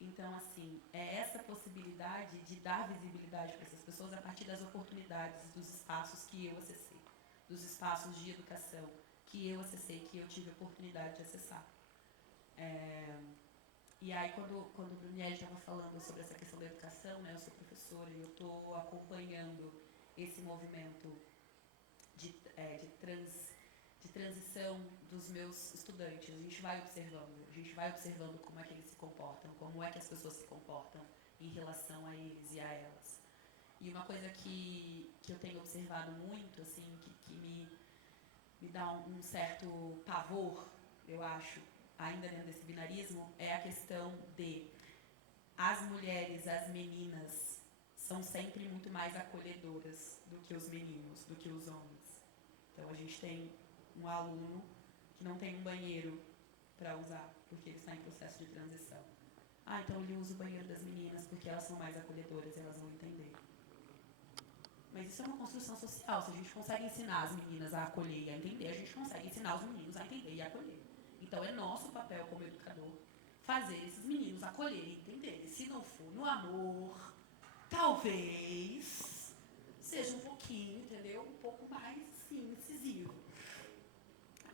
Então, assim, é essa possibilidade de dar visibilidade para essas pessoas a partir das oportunidades, dos espaços que eu acessei, dos espaços de educação que eu acessei, que eu tive a oportunidade de acessar. E aí, quando o Brunielli estava falando sobre essa questão da educação, né, eu sou professora e eu estou acompanhando esse movimento de transição dos meus estudantes. A gente vai observando como é que eles se comportam, como é que as pessoas se comportam em relação a eles e a elas. E uma coisa que eu tenho observado muito, assim, que me dá um certo pavor, eu acho, ainda dentro desse binarismo, é a questão de as mulheres, as meninas, são sempre muito mais acolhedoras do que os meninos, do que os homens. Então a gente tem um aluno que não tem um banheiro para usar, porque ele está em processo de transição. Então ele usa o banheiro das meninas porque elas são mais acolhedoras e elas vão entender. Mas isso é uma construção social. Se a gente consegue ensinar as meninas a acolher e a entender, a gente consegue ensinar os meninos a entender e a acolher. Então é nosso papel como educador fazer esses meninos acolherem e entenderem. Se não for no amor, talvez seja um pouquinho, entendeu? Um pouco mais, sim, incisivo.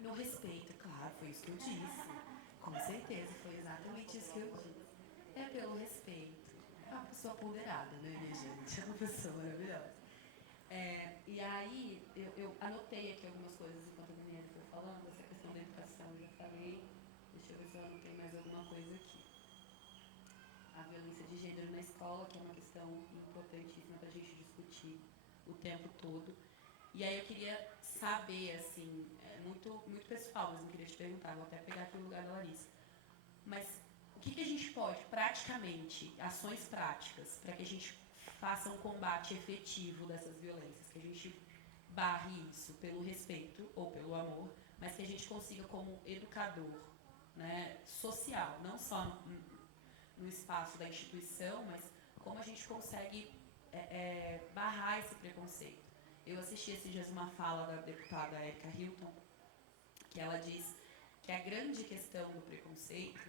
No respeito, claro, foi isso que eu disse. Com certeza, foi exatamente isso que eu disse. É pelo respeito. É uma pessoa ponderada, né, minha gente? É uma pessoa maravilhosa. E aí, eu anotei aqui algumas coisas enquanto a Daniela foi falando, essa questão da educação, eu já falei. Deixa eu ver se eu anotei mais alguma coisa aqui. A violência de gênero na escola, que é uma questão importantíssima para a gente discutir o tempo todo. E aí eu queria saber, assim, muito, muito pessoal, mas não queria te perguntar, vou até pegar aqui o lugar da Larissa. Mas o que a gente pode, praticamente, ações práticas, para que a gente faça um combate efetivo dessas violências, que a gente barre isso pelo respeito ou pelo amor, mas que a gente consiga, como educador, né, social, não só no espaço da instituição, mas como a gente consegue barrar esse preconceito. Eu assisti esses dias uma fala da deputada Erika Hilton, que ela diz que a grande questão do preconceito,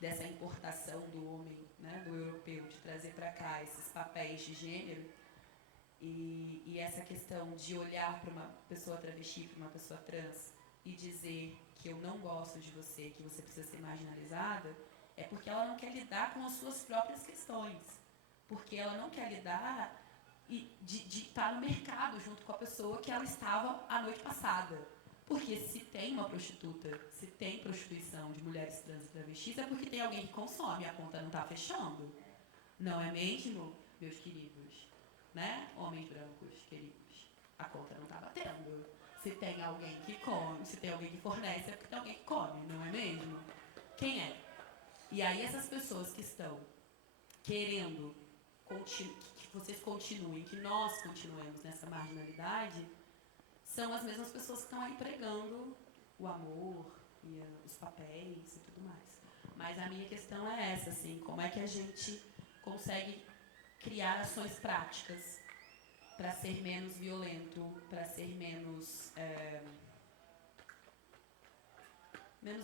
dessa importação do homem, né, do europeu, de trazer para cá esses papéis de gênero, e essa questão de olhar para uma pessoa travesti, para uma pessoa trans, e dizer que eu não gosto de você, que você precisa ser marginalizada, é porque ela não quer lidar com as suas próprias questões. Porque ela não quer lidar de estar no mercado junto com a pessoa que ela estava a noite passada. Porque se tem uma prostituta, se tem prostituição de mulheres trans e travestis, é porque tem alguém que consome, a conta não está fechando. Não é mesmo, meus queridos? Né? Homens brancos, queridos. A conta não está batendo. Se tem alguém que come, se tem alguém que fornece, é porque tem alguém que come, não é mesmo? Quem é? E aí essas pessoas que estão querendo que vocês continuem, que nós continuemos nessa marginalidade, são as mesmas pessoas que estão aí pregando o amor e os papéis e tudo mais. Mas a minha questão é essa, assim, como é que a gente consegue criar ações práticas para ser menos violento, para ser menos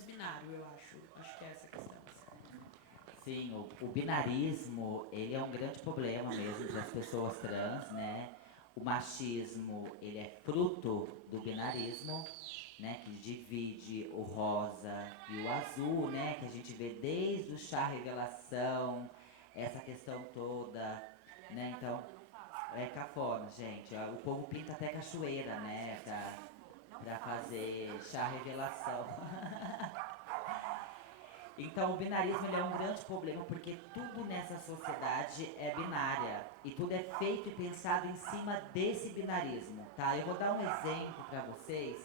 binário, eu acho. Acho que é essa a questão. Sim, o binarismo, ele é um grande problema mesmo para as pessoas trans, né? O machismo, ele é fruto do binarismo, né? Que divide o rosa e o azul, né? Que a gente vê desde o chá revelação, essa questão toda, né? Então, é cafona, gente. O povo pinta até cachoeira, né? Pra fazer chá revelação. Então, o binarismo ele é um grande problema porque tudo nessa sociedade é binária e tudo é feito e pensado em cima desse binarismo, tá? Eu vou dar um exemplo para vocês.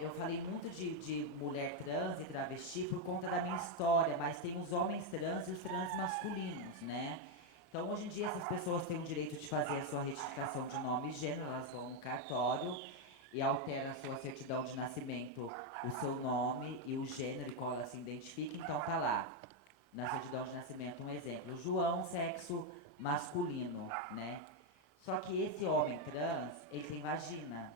Eu falei muito de mulher trans e travesti por conta da minha história, mas tem os homens trans e os trans masculinos, né? Então, hoje em dia, essas pessoas têm o direito de fazer a sua retificação de nome e gênero, elas vão no cartório e altera a sua certidão de nascimento, o seu nome e o gênero e qual ela se identifica, então tá lá, na certidão de nascimento, um exemplo, João, sexo masculino, né? Só que esse homem trans, ele tem vagina.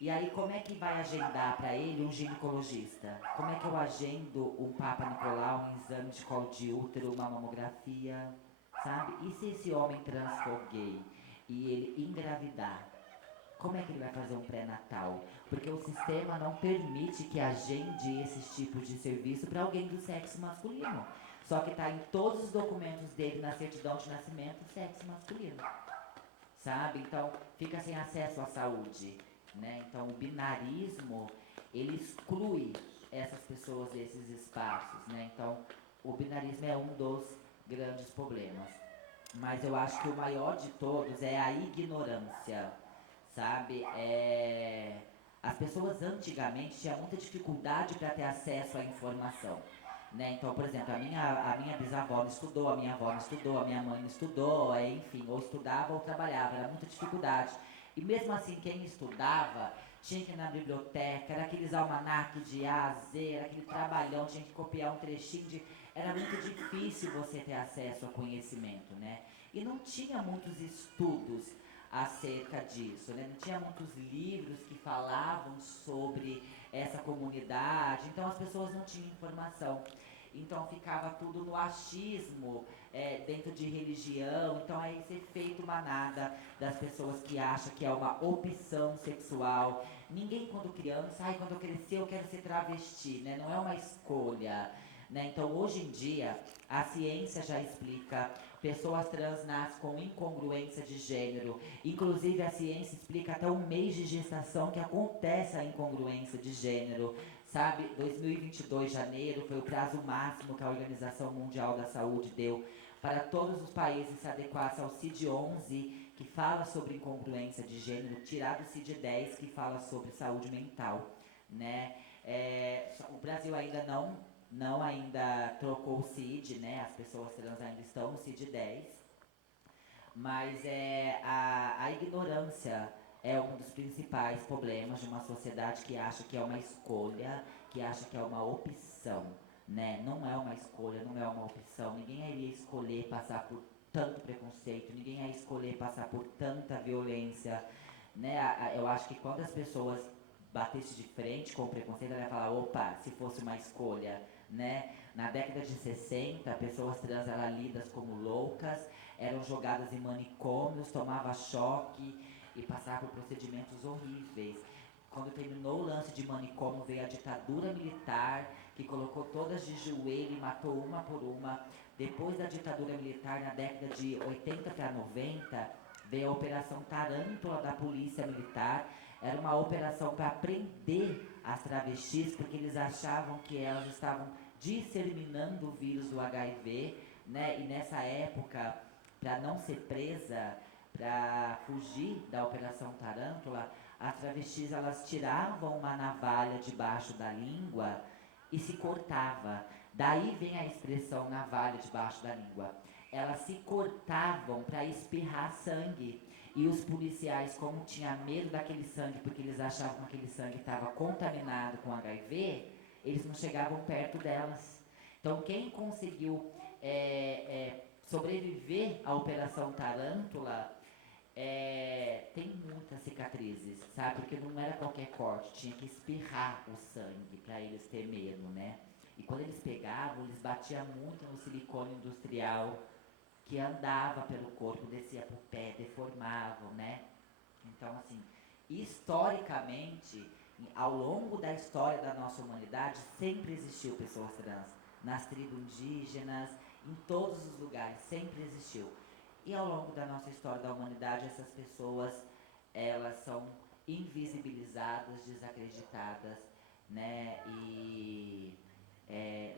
E aí, como é que vai agendar para ele um ginecologista? Como é que eu agendo um Papa Nicolau, um exame de colo de útero, uma mamografia, sabe? E se esse homem trans for gay e ele engravidar? Como é que ele vai fazer um pré-natal? Porque o sistema não permite que agende esses tipos de serviço para alguém do sexo masculino. Só que está em todos os documentos dele na certidão de nascimento, sexo masculino. Sabe? Então, fica sem acesso à saúde. Né? Então, o binarismo, ele exclui essas pessoas desses espaços. Né? Então, o binarismo é um dos grandes problemas. Mas eu acho que o maior de todos é a ignorância. Sabe? As pessoas antigamente tinham muita dificuldade para ter acesso à informação. Né? Então, por exemplo, a minha bisavó não estudou, a minha avó não estudou, a minha mãe não estudou, enfim, ou estudava ou trabalhava, era muita dificuldade. E mesmo assim, quem estudava tinha que ir na biblioteca, era aqueles almanaques de A a Z, era aquele trabalhão, tinha que copiar um trechinho. Era muito difícil você ter acesso ao conhecimento, né? E não tinha muitos estudos acerca disso, né? Não tinha muitos livros que falavam sobre essa comunidade, então as pessoas não tinham informação. Então ficava tudo no achismo, dentro de religião, então é esse efeito manada das pessoas que acham que é uma opção sexual. Ninguém quando criança, quando eu crescer eu quero ser travesti, né? Não é uma escolha. Né? Então hoje em dia a ciência já explica, pessoas trans nascem com incongruência de gênero, inclusive a ciência explica até o mês de gestação que acontece a incongruência de gênero, sabe? 2022, janeiro, foi o prazo máximo que a Organização Mundial da Saúde deu para todos os países se adequassem ao CID-11, que fala sobre incongruência de gênero, tirar do CID-10, que fala sobre saúde mental, né? O Brasil ainda não ainda trocou o CID, né? As pessoas trans ainda estão no CID-10, mas a ignorância é um dos principais problemas de uma sociedade que acha que é uma escolha, que acha que é uma opção, né? Não é uma escolha, não é uma opção. Ninguém iria escolher passar por tanto preconceito, ninguém ia escolher passar por tanta violência, né? Eu acho que quando as pessoas batessem de frente com o preconceito, ela ia falar, opa, se fosse uma escolha, né? Na década de 60, pessoas trans eram lidas como loucas, eram jogadas em manicômios, tomavam choque e passavam por procedimentos horríveis. Quando terminou o lance de manicômio, veio a ditadura militar, que colocou todas de joelho e matou uma por uma. Depois da ditadura militar, na década de 80 para 90, veio a Operação Tarântula da Polícia Militar. Era uma operação para prender as travestis, porque eles achavam que elas estavam disseminando o vírus do HIV, né? E nessa época, para não ser presa, para fugir da Operação Tarântula, as travestis elas tiravam uma navalha debaixo da língua e se cortava. Daí vem a expressão navalha debaixo da língua. Elas se cortavam para espirrar sangue. E os policiais, como tinham medo daquele sangue, porque eles achavam que aquele sangue estava contaminado com HIV, eles não chegavam perto delas. Então, quem conseguiu sobreviver à Operação Tarântula tem muitas cicatrizes, sabe? Porque não era qualquer corte, tinha que espirrar o sangue para eles ter medo, né? E quando eles pegavam, eles batiam muito no silicone industrial, que andava pelo corpo, descia pro pé, deformavam, né? Então, assim, historicamente, ao longo da história da nossa humanidade, sempre existiu pessoas trans. Nas tribos indígenas, em todos os lugares, sempre existiu. E ao longo da nossa história da humanidade, essas pessoas, elas são invisibilizadas, desacreditadas, né? E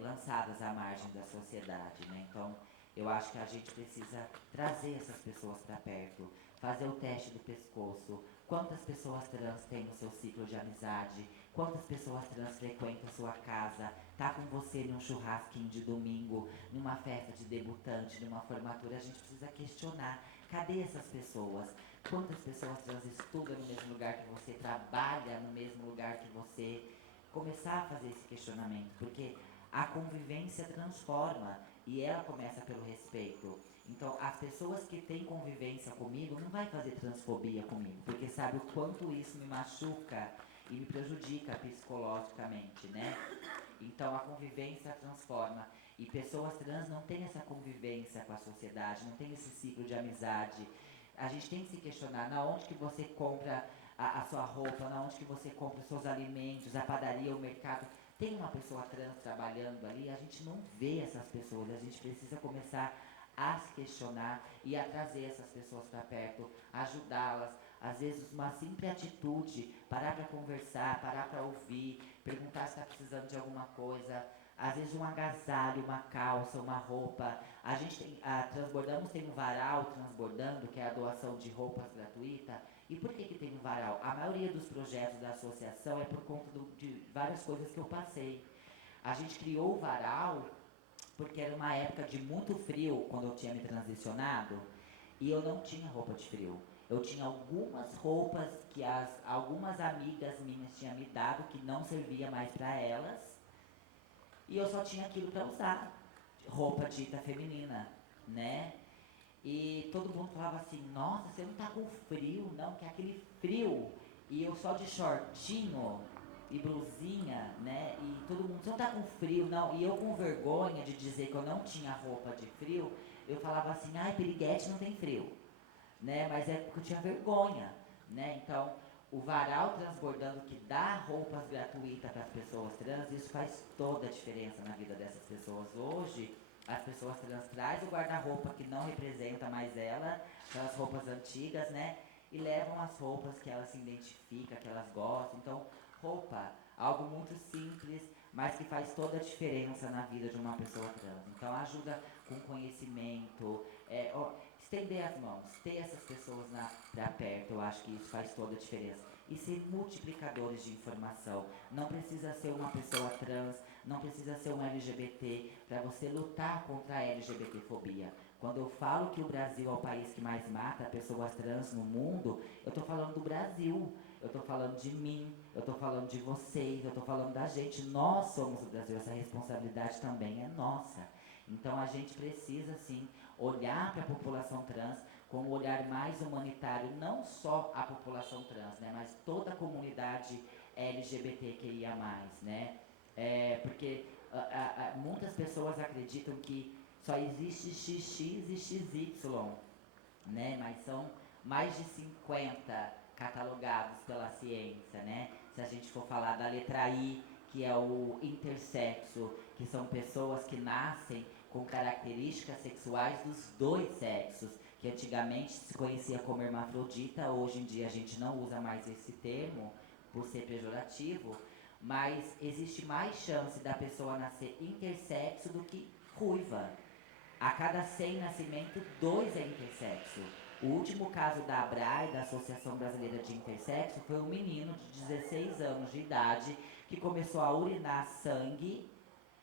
lançadas à margem da sociedade, né? Então, eu acho que a gente precisa trazer essas pessoas para perto, fazer o teste do pescoço. Quantas pessoas trans têm no seu ciclo de amizade? Quantas pessoas trans frequentam a sua casa? Tá com você num churrasquinho de domingo, numa numa festa de debutante, numa formatura, a gente precisa questionar. Cadê essas pessoas? Quantas pessoas trans estudam no mesmo lugar que você, trabalha no mesmo lugar que você? Começar a fazer esse questionamento, porque a convivência transforma e ela começa pelo respeito. Então, as pessoas que têm convivência comigo não vai fazer transfobia comigo, porque sabe o quanto isso me machuca e me prejudica psicologicamente, né? Então, a convivência transforma. E pessoas trans não têm essa convivência com a sociedade, não tem esse ciclo de amizade. A gente tem que se questionar, na onde que você compra a sua roupa, na onde que você compra os seus alimentos, a padaria, o mercado. Tem uma pessoa trans trabalhando ali, a gente não vê essas pessoas, a gente precisa começar a se questionar e a trazer essas pessoas para perto, ajudá-las. Às vezes uma simples atitude, parar para conversar, parar para ouvir, perguntar se está precisando de alguma coisa. Às vezes um agasalho, uma calça, uma roupa. A gente tem, Transbordamos tem um varal Transbordando, que é a doação de roupas gratuita. E por que tem um varal? A maioria dos projetos da associação é por conta de várias coisas que eu passei. A gente criou o varal porque era uma época de muito frio, quando eu tinha me transicionado, e eu não tinha roupa de frio. Eu tinha algumas roupas que algumas amigas minhas tinham me dado, que não servia mais para elas, e eu só tinha aquilo para usar, roupa dita feminina, né? E todo mundo falava assim, nossa, você não tá com frio, não, que é aquele frio. E eu só de shortinho e blusinha, né? E todo mundo, você não tá com frio, não. E eu com vergonha de dizer que eu não tinha roupa de frio, eu falava assim, ai, piriguete não tem frio, né? Mas é porque eu tinha vergonha, né? Então, o varal Transbordando, que dá roupas gratuitas para as pessoas trans, isso faz toda a diferença na vida dessas pessoas. Hoje, as pessoas trans trazem o guarda-roupa que não representa mais ela, aquelas roupas antigas, né? E levam as roupas que elas se identificam, que elas gostam. Então, roupa, algo muito simples, mas que faz toda a diferença na vida de uma pessoa trans. Então, ajuda com conhecimento, estender as mãos, ter essas pessoas pra perto, eu acho que isso faz toda a diferença. E ser multiplicadores de informação. Não precisa ser uma pessoa trans, não precisa ser um LGBT para você lutar contra a LGBTfobia. Quando eu falo que o Brasil é o país que mais mata pessoas trans no mundo, eu estou falando do Brasil, eu estou falando de mim, eu estou falando de vocês, eu estou falando da gente. Nós somos o Brasil, essa responsabilidade também é nossa. Então a gente precisa, sim, olhar para a população trans com um olhar mais humanitário, não só a população trans, né, mas toda a comunidade LGBTQIA+, né? Porque muitas pessoas acreditam que só existe XX e XY, né? Mas são mais de 50 catalogados pela ciência, né? Se a gente for falar da letra I, que é o intersexo, que são pessoas que nascem com características sexuais dos dois sexos, que antigamente se conhecia como hermafrodita, hoje em dia a gente não usa mais esse termo por ser pejorativo, mas existe mais chance da pessoa nascer intersexo do que ruiva. A cada 100 nascimentos, 2 é intersexo. O último caso da ABRAE, da Associação Brasileira de Intersexo, foi um menino de 16 anos de idade que começou a urinar sangue,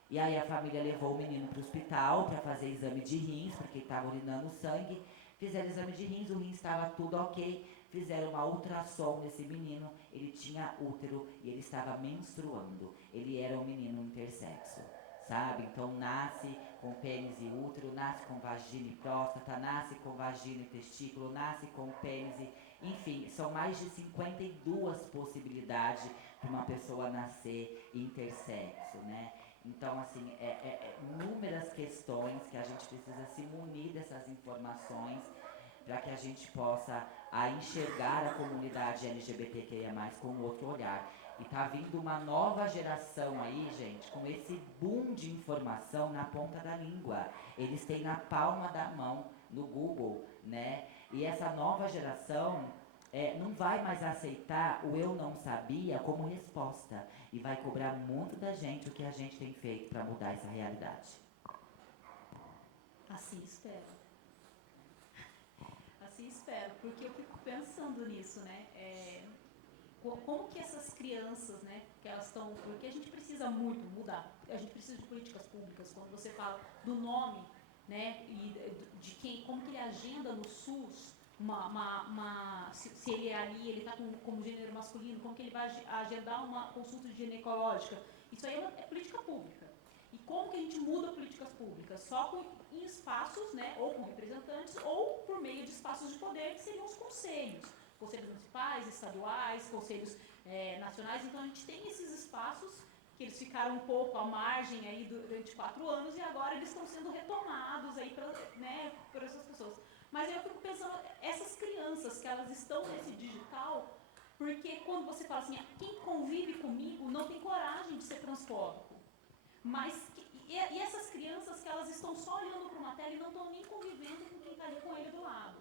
e aí a família levou o menino para o hospital para fazer exame de rins, porque estava urinando sangue. Fizeram exame de rins, o rins estava tudo ok, fizeram uma ultrassom nesse menino, ele tinha útero e ele estava menstruando. Ele era um menino intersexo, sabe? Então nasce com pênis e útero, nasce com vagina e próstata, nasce com vagina e testículo, nasce com pênis e... Enfim, são mais de 52 possibilidades para uma pessoa nascer intersexo, né? Então, assim, inúmeras questões que a gente precisa se munir dessas informações para que a gente possa enxergar a comunidade LGBTQIA+, com outro olhar. E tá vindo uma nova geração aí, gente, com esse boom de informação na ponta da língua. Eles têm na palma da mão, no Google, né? E essa nova geração não vai mais aceitar o eu não sabia como resposta. E vai cobrar muito da gente o que a gente tem feito para mudar essa realidade. Assim espero. Assim espero, porque eu fico pensando nisso, né? como que essas crianças, né, que elas estão, porque a gente precisa muito mudar, a gente precisa de políticas públicas, quando você fala do nome, né, e de quem, como que ele agenda no SUS, se ele é ali, ele está como gênero masculino, como que ele vai agendar uma consulta ginecológica, isso aí é política pública. E como que a gente muda políticas públicas? Só em espaços, né, ou com representantes, ou por meio de espaços de poder, que seriam os conselhos municipais, estaduais, conselhos nacionais. Então, a gente tem esses espaços que eles ficaram um pouco à margem aí durante 4 anos e agora eles estão sendo retomados aí por essas pessoas. Mas eu fico pensando, essas crianças que elas estão nesse digital, porque quando você fala assim, quem convive comigo não tem coragem de ser transfóbico. E essas crianças que elas estão só olhando para uma tela e não estão nem convivendo com quem está ali com ele do lado.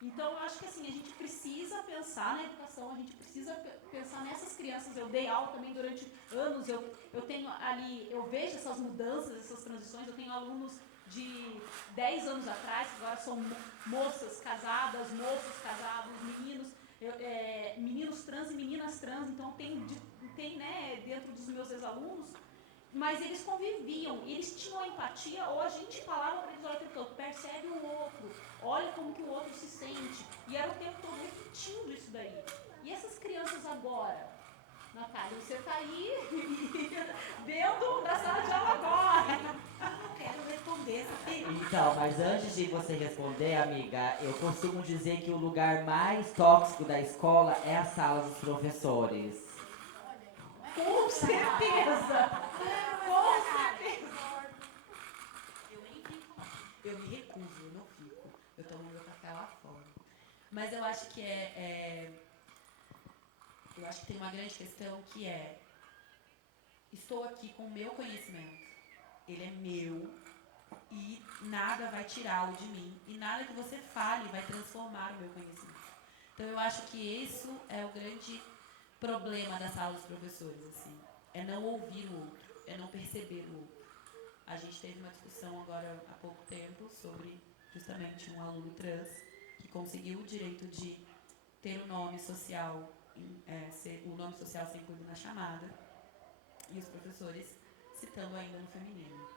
Então, eu acho que assim, a gente precisa pensar na educação, a gente precisa pensar nessas crianças. Eu dei aula também durante anos, eu tenho ali, eu vejo essas mudanças, essas transições, eu tenho alunos de 10 anos atrás, que agora são moças casadas, moços casados, meninos trans e meninas trans, então tem né, dentro dos meus ex-alunos, mas eles conviviam, eles tinham empatia, ou a gente falava para eles, olha, tempo, percebe o outro, olha como que o outro se sente, e era o tempo todo repetindo isso daí. E essas crianças agora, Natália, você está aí dentro da sala de aula agora. Eu não quero responder essa pergunta. Então, mas antes de você responder, amiga, eu costumo dizer que o lugar mais tóxico da escola é a sala dos professores. Com certeza! Com certeza! Eu me recuso, eu não fico. Eu tomo meu café lá fora. Mas eu acho que eu acho que tem uma grande questão que é: estou aqui com o meu conhecimento. Ele é meu e nada vai tirá-lo de mim. E nada que você fale vai transformar o meu conhecimento. Então eu acho que isso é o grande problema da sala dos professores, assim. É não ouvir o outro, é não perceber o outro. A gente teve uma discussão agora há pouco tempo sobre justamente um aluno trans que conseguiu o direito de ter o nome social, o nome social ser incluído na chamada, e os professores citando ainda no feminino.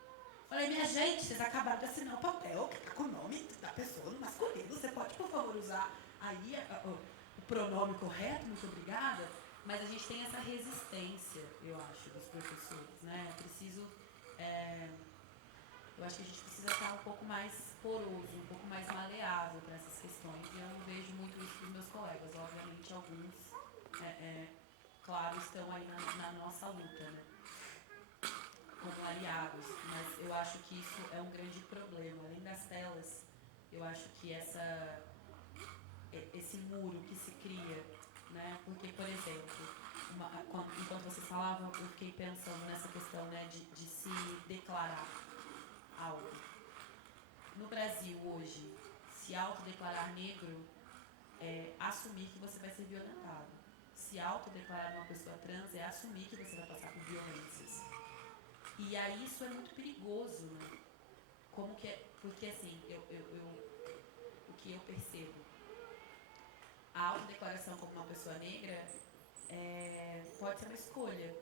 Falei, minha gente, vocês acabaram de assinar o papel que está com o nome da pessoa no masculino. Você pode, por favor, usar aí o pronome correto, muito obrigada. Mas a gente tem essa resistência, eu acho, dos professores, né? Eu acho que a gente precisa estar um pouco mais poroso, um pouco mais maleável para essas questões. E eu não vejo muito isso dos meus colegas. Obviamente, alguns, claro, estão aí na nossa luta, né? Como aliados, mas eu acho que isso é um grande problema. Além das telas, eu acho que esse muro que se cria, né? Porque, por exemplo, enquanto vocês falavam, eu fiquei pensando nessa questão, né, de se declarar algo. No Brasil, hoje, se autodeclarar negro é assumir que você vai ser violentado. Se autodeclarar uma pessoa trans é assumir que você vai passar por violências. E aí isso é muito perigoso, né? Como que é? Porque assim, o que eu percebo, a autodeclaração como uma pessoa negra pode ser uma escolha,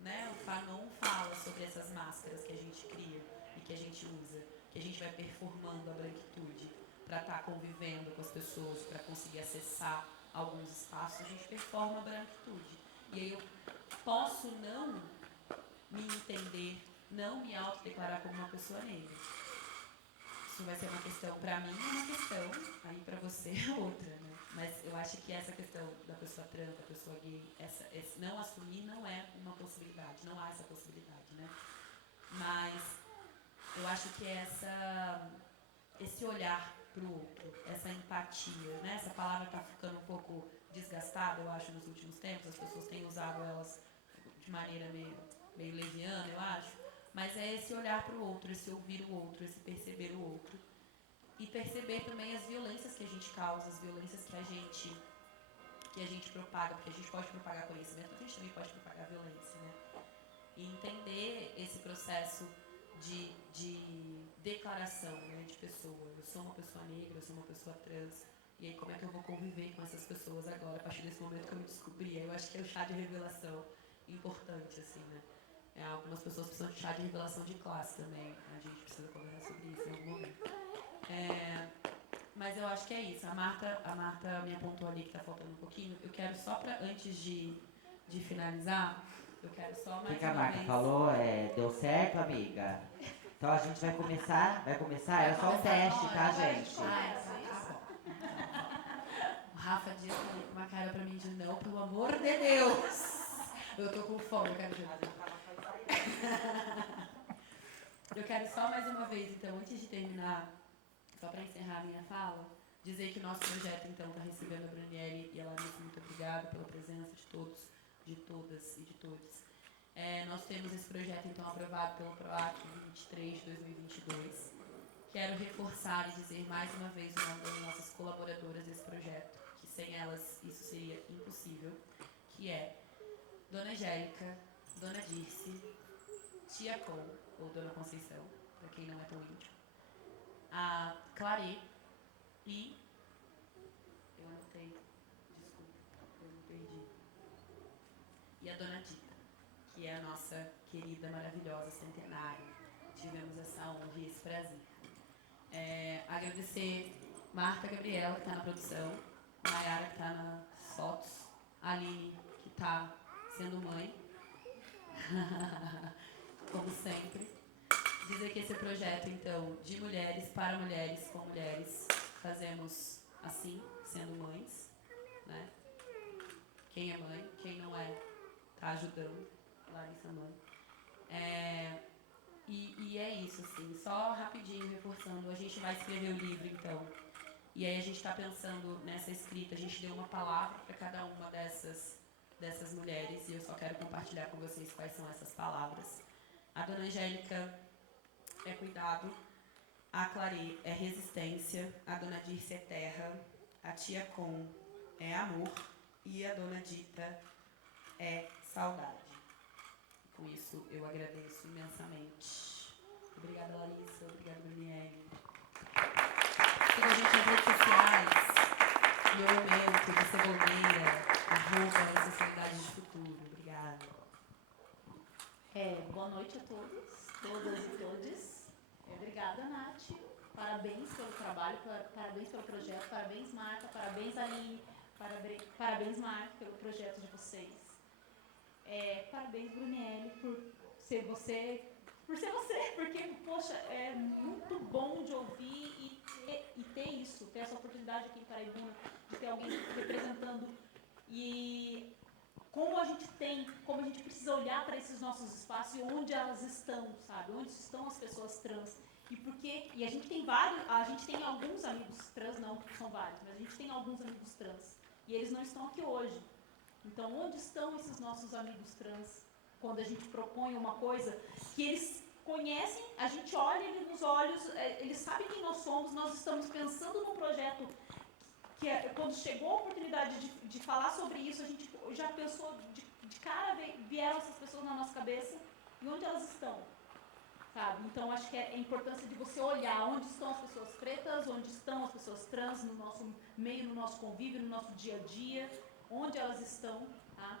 né? O Fanon fala sobre essas máscaras que a gente cria e que a gente usa, que a gente vai performando a branquitude para estar convivendo com as pessoas, para conseguir acessar alguns espaços, a gente performa a branquitude. E aí eu posso não me entender, não me autodeclarar como uma pessoa negra. Isso vai ser uma questão para mim, uma questão aí para você é outra, né? Mas eu acho que essa questão da pessoa trans, da pessoa gay, esse não assumir não é uma possibilidade, não há essa possibilidade, né? Mas eu acho que esse olhar para o outro, essa empatia, né? Essa palavra está ficando um pouco desgastada, eu acho, nos últimos tempos. As pessoas têm usado elas de maneira meio leviana, eu acho. Mas é esse olhar para o outro, esse ouvir o outro, esse perceber o outro. E perceber também as violências que a gente causa, as violências que a gente propaga, porque a gente pode propagar conhecimento, mas a gente também pode propagar violência, né? E entender esse processo de declaração, né, de pessoa. Eu sou uma pessoa negra, eu sou uma pessoa trans, E aí, como é que eu vou conviver com essas pessoas agora, a partir desse momento que eu me descobri? Eu acho que é o chá de revelação importante, assim, né? Algumas pessoas precisam de chá de revelação de classe também. A gente precisa conversar sobre isso em algum momento. Mas eu acho que é isso. A Marta me apontou ali que está faltando um pouquinho. Eu quero só para, antes de finalizar, eu quero só O mais que a uma Marta vez... falou? Deu certo, amiga? Então a gente vai começar? Era só um teste, tá, gente? Tá bom. O Rafa Dias tá com uma cara pra mim de não, pelo amor de Deus. Eu tô com fome, eu quero jogar. Eu quero só mais uma vez, então, antes de terminar, só para encerrar a minha fala, dizer que o nosso projeto, então, está recebendo a Brunielli e a Larissa. Muito obrigada pela presença de todos, de todas e de todos. Nós temos esse projeto, então, aprovado pelo PROAC 23 de 2022. Quero reforçar e dizer mais uma vez o nome das nossas colaboradoras desse projeto, que sem elas isso seria impossível, que é Dona Angélica, Dona Dirce, Tia Com, ou Dona Conceição, para quem não é tão íntimo, a Clary e... eu anotei, desculpa, eu me perdi. E a Dona Dita, que é a nossa querida, maravilhosa centenária. Tivemos essa honra e esse prazer. Agradecer Marta Gabriela, que está na produção, Nayara, que está nas fotos, Aline, que está sendo mãe, como sempre. Dizer que esse projeto, então, de mulheres para mulheres, com mulheres, fazemos assim, sendo mães, né? Quem é mãe, quem não é, está ajudando. Larissa, mãe. E é isso, assim, só rapidinho reforçando, a gente vai escrever o livro, então. E aí a gente está pensando nessa escrita, a gente deu uma palavra para cada uma dessas mulheres, e eu só quero compartilhar com vocês quais são essas palavras. A Dona Angélica é cuidado, a Clary é resistência, a Dona Dirce é terra, a Tia Com é amor e a Dona Dita é saudade. Com isso, eu agradeço imensamente. Obrigada, Larissa. Obrigada, Brunielli. Siga a gente nas redes sociais. Meu momento de Ceboleira, @Acessibilidade de Futuro. Obrigada. Boa noite a todos, todas e todes. Obrigada, Nath. Parabéns pelo trabalho, parabéns pelo projeto, parabéns, Marta, parabéns, Aline, parabéns, Marta, pelo projeto de vocês. Parabéns, Brunielli, por ser você, porque, poxa, é muito bom de ouvir e ter essa oportunidade aqui em Paraibuna, de ter alguém representando. E como a gente precisa olhar para esses nossos espaços e onde elas estão, sabe? Onde estão as pessoas trans. E a gente tem alguns amigos trans, não são vários, mas a gente tem alguns amigos trans. E eles não estão aqui hoje. Então, onde estão esses nossos amigos trans quando a gente propõe uma coisa que eles conhecem, a gente olha ele nos olhos, eles sabem quem nós somos, nós estamos pensando num projeto que quando chegou a oportunidade de falar sobre isso, a gente já pensou, de cara vieram essas pessoas na nossa cabeça, e onde elas estão, sabe? Então, acho que é a importância de você olhar onde estão as pessoas pretas, onde estão as pessoas trans no nosso meio, no nosso convívio, no nosso dia a dia, onde elas estão, tá?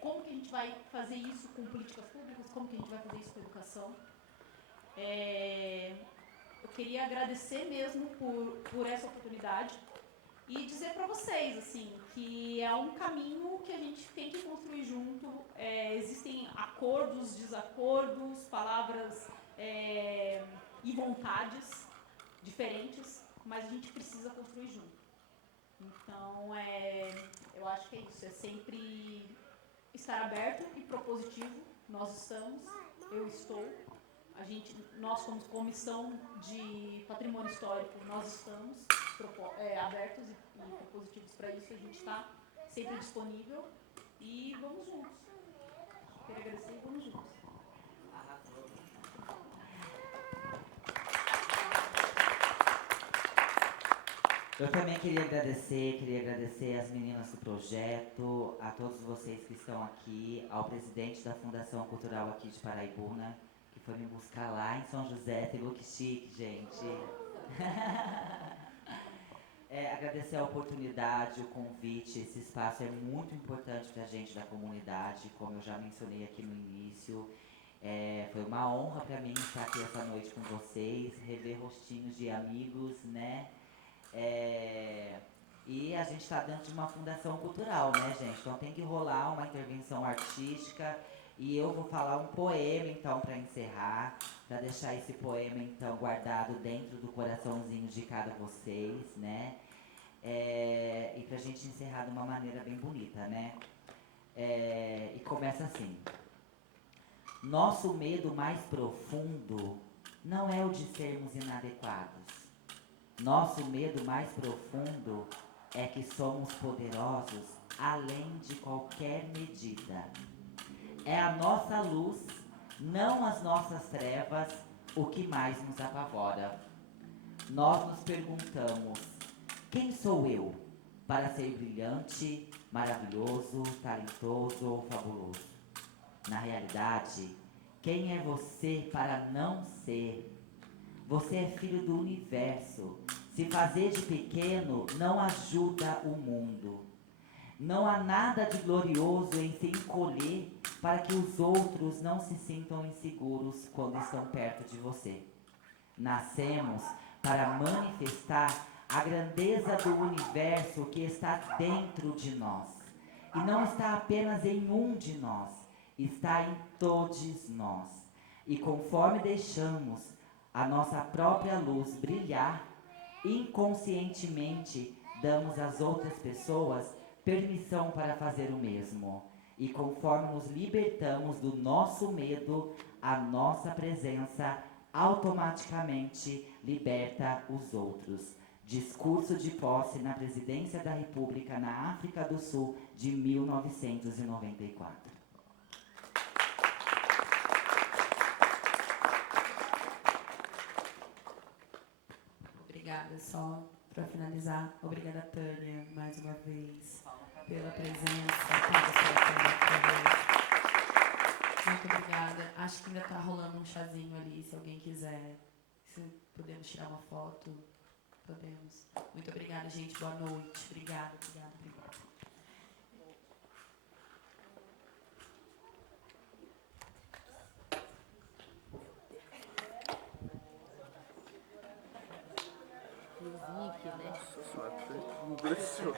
Como que a gente vai fazer isso com políticas públicas, como que a gente vai fazer isso com educação. Eu queria agradecer mesmo por essa oportunidade e dizer para vocês, assim, que é um caminho que a gente tem que construir junto. Existem acordos, desacordos, palavras e vontades diferentes, mas a gente precisa construir junto. Então, eu acho que é isso, é sempre estar aberto e propositivo. Nós estamos, eu estou, nós como comissão de patrimônio histórico, nós estamos abertos e propositivos para isso, a gente está sempre disponível e vamos juntos. Quero agradecer e vamos juntos. Eu também queria agradecer as meninas do projeto, a todos vocês que estão aqui, ao presidente da Fundação Cultural aqui de Paraibuna, que foi me buscar lá em São José, tem look chique, gente. Agradecer a oportunidade, o convite. Esse espaço é muito importante para a gente da comunidade, como eu já mencionei aqui no início. Foi uma honra para mim estar aqui essa noite com vocês, rever rostinhos de amigos, né? E a gente está dentro de uma fundação cultural, né, gente? Então tem que rolar uma intervenção artística. E eu vou falar um poema, então, para encerrar, para deixar esse poema, então, guardado dentro do coraçãozinho de cada vocês, né? E para a gente encerrar de uma maneira bem bonita, né? E começa assim. Nosso medo mais profundo não é o de sermos inadequados. Nosso medo mais profundo é que somos poderosos além de qualquer medida. É a nossa luz, não as nossas trevas, o que mais nos apavora. Nós nos perguntamos, quem sou eu para ser brilhante, maravilhoso, talentoso ou fabuloso? Na realidade, quem é você para não ser? Você é filho do universo. Se fazer de pequeno não ajuda o mundo. Não há nada de glorioso em se encolher para que os outros não se sintam inseguros quando estão perto de você. Nascemos para manifestar a grandeza do universo que está dentro de nós. E não está apenas em um de nós, está em todos nós. E conforme deixamos a nossa própria luz brilhar, inconscientemente damos às outras pessoas permissão para fazer o mesmo. E conforme nos libertamos do nosso medo, a nossa presença automaticamente liberta os outros. Discurso de posse na Presidência da República na África do Sul de 1994. Obrigada, só para finalizar. Obrigada, Tânia, mais uma vez, pela presença. Muito obrigada. Acho que ainda está rolando um chazinho ali, se alguém quiser. Se podemos tirar uma foto, podemos. Muito obrigada, gente. Boa noite. Obrigada, obrigada, obrigada. Nossa, não desceu.